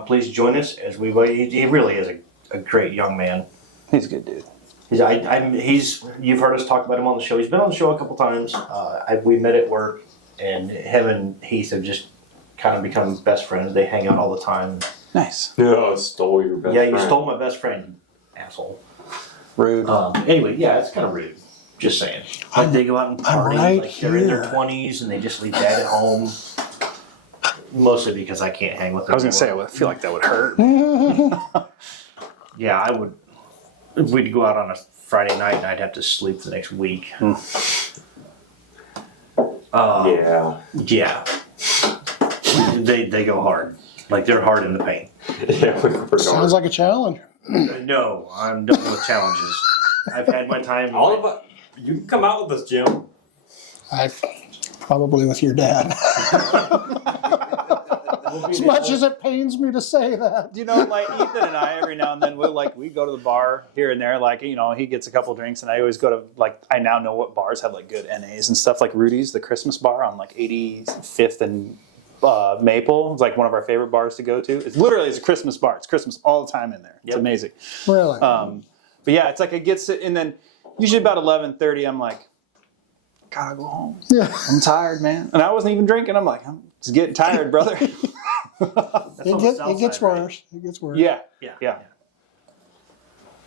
Please join us as he really is a great young man. He's a good dude. You've heard us talk about him on the show. He's been on the show a couple times. We met at work, and him and Heath have just kind of become best friends. They hang out all the time. Nice. No, I stole your best Yeah, friend. you stole my best friend, you asshole. Rude. Anyway, yeah, it's kind of rude. Just saying. Like they go out and party, right like they're in their here. 20s, and they just leave dad at home. Mostly because I can't hang with them. I was going to say, I feel like that would hurt. Yeah, I would. We'd go out on a Friday night, and I'd have to sleep the next week. Yeah. Yeah. They go hard. Like, they're hard in the paint. Yeah, we're Sounds like a challenge. No, I'm done with challenges. I've had my time. all of it. You can come out with us, Jim. Probably with your dad. As much as it pains me to say that. You know, like Ethan and I, every now and then we go to the bar here and there. Like, you know, he gets a couple drinks, and I always go to, like, I now know what bars have like good NAs and stuff, like Rudy's, the Christmas bar on like 85th and Maple. It's like one of our favorite bars to go to. It's literally a Christmas bar. It's Christmas all the time in there. It's amazing. Really? But yeah, it's like it gets it, and then usually about 11:30, I'm like, gotta go home. Yeah. I'm tired, man. And I wasn't even drinking. I'm like, I'm just getting tired, brother. It gets worse. It gets worse. Yeah. Yeah.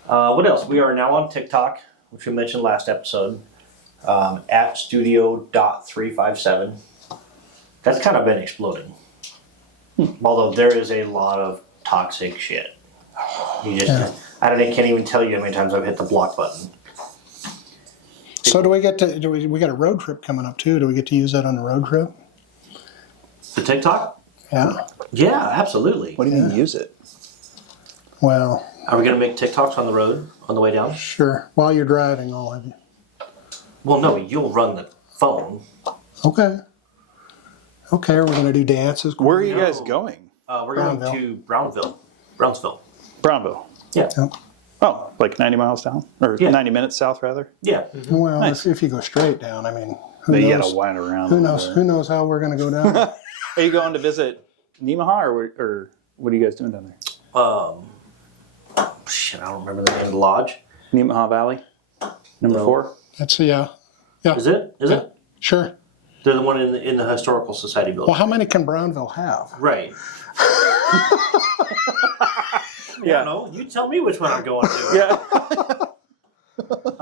What else? We are now on TikTok, which we mentioned last episode, at studio.357. That's kind of been exploding. Although there is a lot of toxic shit. You just, I can't even tell you how many times I've hit the block button. So we got a road trip coming up too. Do we get to use that on the road trip? The TikTok? Yeah. Yeah, absolutely. What do you mean use it? Well, Are we going to make TikToks on the road on the way down? sure. While you're driving, all of you. Well, no, you'll run the phone. Okay. Okay, are we going to do dances? Where are you No. guys going? We're going to Brownsville. Brownsville. Yeah. Yep. Oh, like 90 miles down? Or Yeah. 90 minutes south, rather? Yeah. Well, Nice. if you go straight down, I mean, who But you knows? gotta wind around. Who a knows? little Who knows how we're going to go down? bit. Are you going to visit Nemaha, or what are you guys doing down there? Shit, I don't remember the name of the lodge. Nemaha Valley? Number No. 4? That's yeah. Is it? Is it? Sure. They're the one in the Historical Society building. Well, how many can Brownville have? Right. Yeah. No, you tell me which one I'm going to. Yeah.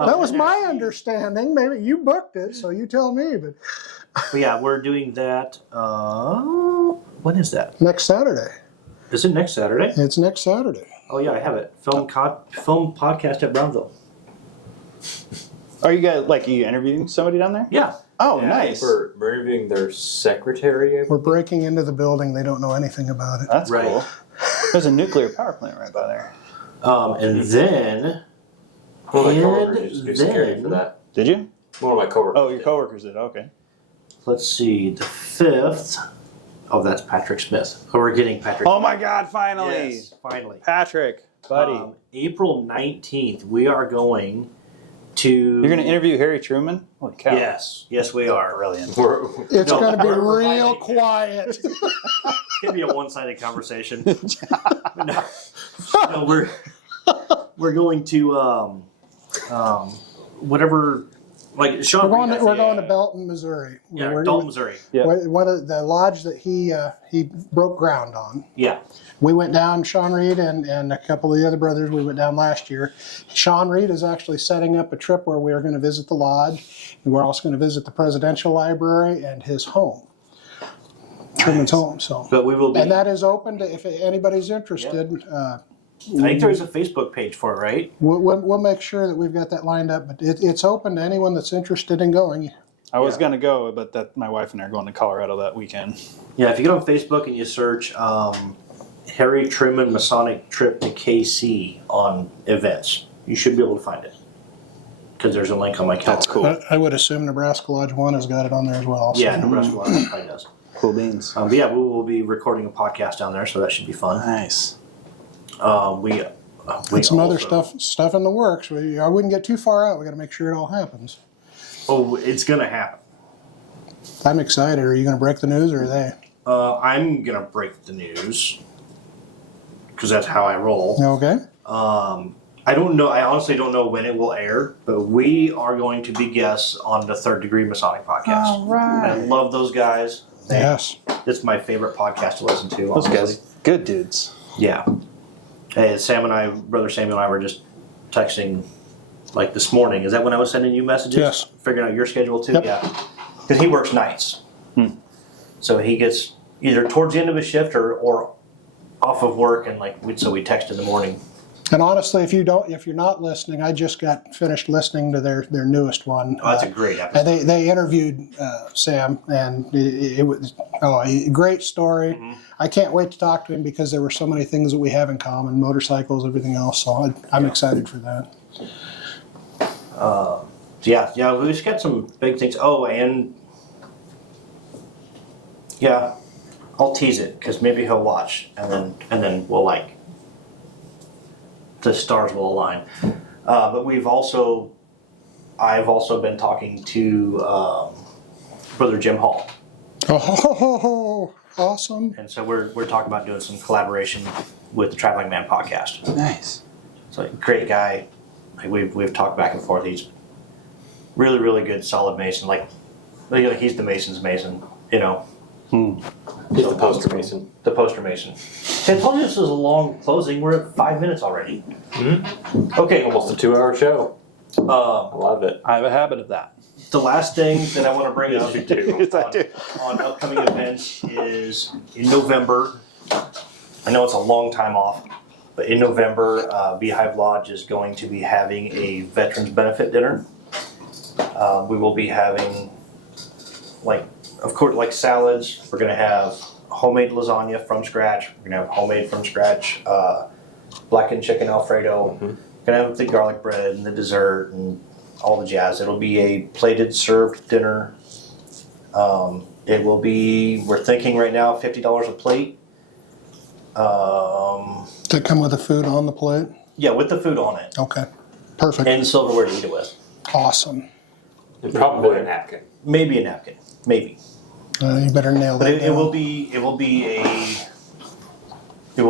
That was my understanding. Maybe you booked it, so you tell me. But But yeah, we're doing that. When is that? next Saturday. Is it next Saturday? It's next Saturday. Oh yeah, I have it. Film podcast at Brownville. Are you guys, like, are you interviewing somebody down there? Yeah. Oh, Yeah, nice. We're interviewing their secretary. We're breaking into the building. They don't know anything about it. That's Right. cool. There's a nuclear power plant right by there. And then. One of my And coworkers used to be security then- for that. Did you? One of my coworkers. Oh, your coworkers did. Okay. Let's see, the 5th. Oh, that's Patrick Smith. Oh, we're getting Patrick. Oh my God! Finally, Yes, finally. Patrick, buddy, April 19th, we are going to. you're going to interview Harry Truman. Holy cow! Yes, yes, we are. Brilliant. We're, It's No, going to be we're real hiding. quiet. It's gonna be a one-sided conversation. no, we're going to whatever, like Sean. We're going to Belton, Missouri. Yeah, We're- Dalton, Missouri. Yeah. One of the lodge that he broke ground on. Yeah, We went down, Sean Reed and a couple of the other brothers, we went down last year. Sean Reed is actually setting up a trip where we are going to visit the lodge. And we're also going to visit the presidential library and his home. Truman's home. So, but we will be. and that is open to if anybody's interested. I think there's a Facebook page for it, right? We'll make sure that we've got that lined up. But it's open to anyone that's interested in going. I was going to go, but that my wife and I are going to Colorado that weekend. Yeah, if you get on Facebook and you search Harry Truman Masonic trip to KC on events, you should be able to find it. Because there's a link on my calendar. That's cool. I would assume Nebraska Lodge 1 has got it on there as well. So. Yeah, Nebraska Lodge probably does. Cool beans. But yeah, we will be recording a podcast down there, so that should be fun. Nice. We And some other also- stuff in the works. I wouldn't get too far out. We got to make sure it all happens. Oh, it's gonna happen. I'm excited. Are you going to break the news, or are they? I'm gonna break the news because that's how I roll. Okay. I don't know. I honestly don't know when it will air, but we are going to be guests on the Third Degree Masonic podcast. All right. I love those guys. Yes. It's my favorite podcast to listen to. Those honestly. guys, good dudes. Yeah. Hey, Brother Samuel and I were just texting like this morning. Is that when I was sending you messages? Yes. Figuring out your schedule too? Yep. Yeah. Because he works nights. So he gets either towards the end of his shift or off of work, and so we text in the morning. And honestly, if you're not listening, I just got finished listening to their newest one. Oh, that's a great And episode. they interviewed Sam, and it was a great story. Mm-hmm. I can't wait to talk to him because there were so many things that we have in common, motorcycles, everything else. So I'm excited for that. Yeah, we just got some big things. Oh, and yeah, I'll tease it because maybe he'll watch, and then we'll the stars will align. But I've also been talking to Brother Jim Hall, Oh, awesome! and so we're talking about doing some collaboration with the Traveling Man podcast. Nice. It's a great guy. Like we've talked back and forth. He's really, really good, solid Mason. Like he's the Mason's Mason, He's the poster Mason. the poster Mason. Hey, I told you this was a long closing. We're at 5 minutes already. Okay, Almost a 2-hour show. I love it. I have a habit of that. the last thing that I want to bring up Yes, I do. on upcoming events is in November. I know it's a long time off, but in November, Beehive Lodge is going to be having a Veterans Benefit Dinner. We will be having, of course, salads. We're going to have homemade lasagna from scratch. We're going to have homemade from scratch blackened chicken Alfredo. We're going to have the garlic bread and the dessert and all the jazz. It'll be a plated served dinner. It will be, we're thinking right now, $50 a plate. Does it come with the food on the plate? Yeah, with the food on it. Okay, perfect. And silverware to eat it with. Awesome. And probably a napkin. Maybe a napkin. Maybe. You better nail But that it down. will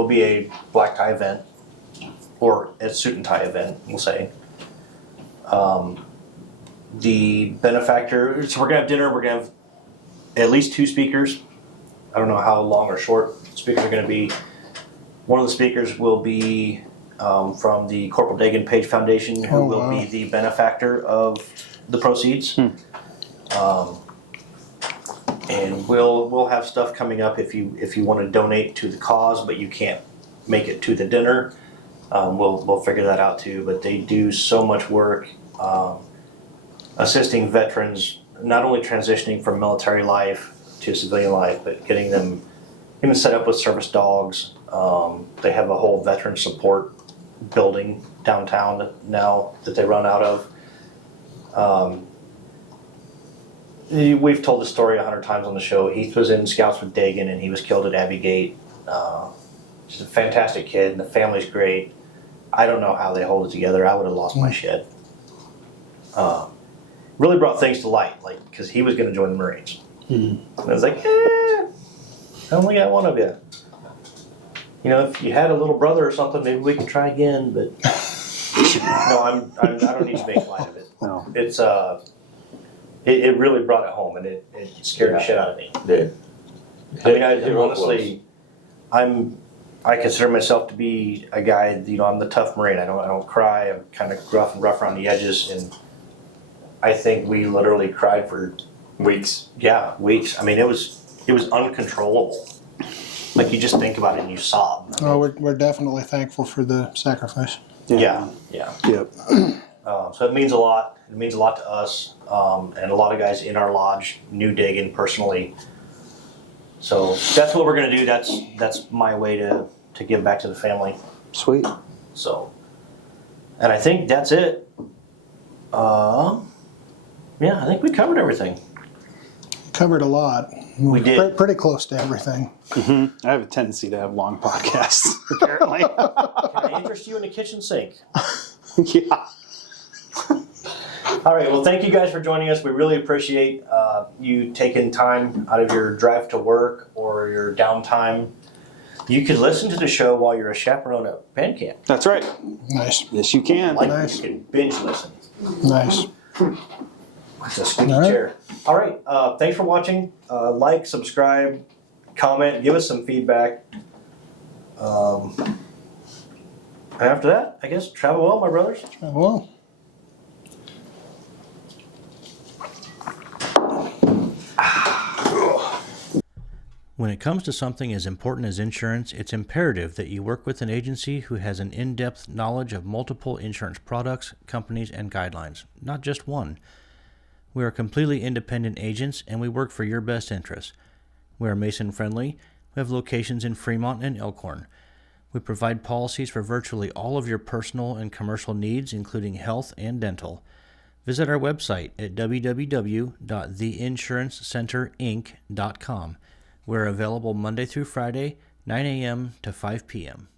be a black tie event, or a suit and tie event, we'll say. The benefactor, so we're gonna have dinner. We're gonna have at least 2 speakers. I don't know how long or short speakers are gonna be. One of the speakers will be from the Corporal Dagan Page Foundation, who Oh, will wow. be the benefactor of the proceeds. And we'll have stuff coming up if you want to donate to the cause, but you can't make it to the dinner. We'll figure that out too. But they do so much work assisting veterans, not only transitioning from military life to civilian life, but getting them set up with service dogs. They have a whole veteran support building downtown now that they run out of. We've told the story 100 times on the show. Heath was in Scouts with Dagan, and he was killed at Abbey Gate. He's a fantastic kid, and the family's great. I don't know how they hold it together. I would have lost my shit. Really brought things to light, because he was going to join the Marines. And I was like, I only got one of you. If you had a little brother or something, maybe we could try again. But no, I don't need to make light of it. No. It's it really brought it home, and it scared the shit out of me. Dude. I mean, It honestly, I consider myself to be a guy. I'm the tough Marine. I don't cry. I'm kind of gruff and rough around the edges, and I think we literally cried for Weeks. weeks. I mean, it was uncontrollable. Like, you just think about it and you sob. Oh, we're definitely thankful for the sacrifice. Yeah. Yep. So it means a lot. It means a lot to us, and a lot of guys in our lodge knew Dagan personally. So that's what we're gonna do. That's my way to give back to the family. Sweet. So, and I think that's it. Yeah, I think we covered everything. Covered a lot. We did. Pretty close to everything. I have a tendency to have long podcasts, apparently. Can I interest you in the kitchen sink? Yeah. All right. Well, thank you guys for joining us. We really appreciate you taking time out of your drive to work or your downtime. You could listen to the show while you're a chaperone at band camp. That's right. Nice. Yes, you can. Nice. You can binge listen. Nice. It's a squeaky All right. chair. All right. Thanks for watching. Like, subscribe, comment, give us some feedback. And after that, I guess, travel well, my brothers. Well, When it comes to something as important as insurance, it's imperative that you work with an agency who has an in-depth knowledge of multiple insurance products, companies, and guidelines, not just one. We are completely independent agents, and we work for your best interests. We are Mason-friendly. We have locations in Fremont and Elkhorn. We provide policies for virtually all of your personal and commercial needs, including health and dental. Visit our website at www.theinsurancecenterinc.com. We're available Monday through Friday, 9 a.m. to 5 p.m.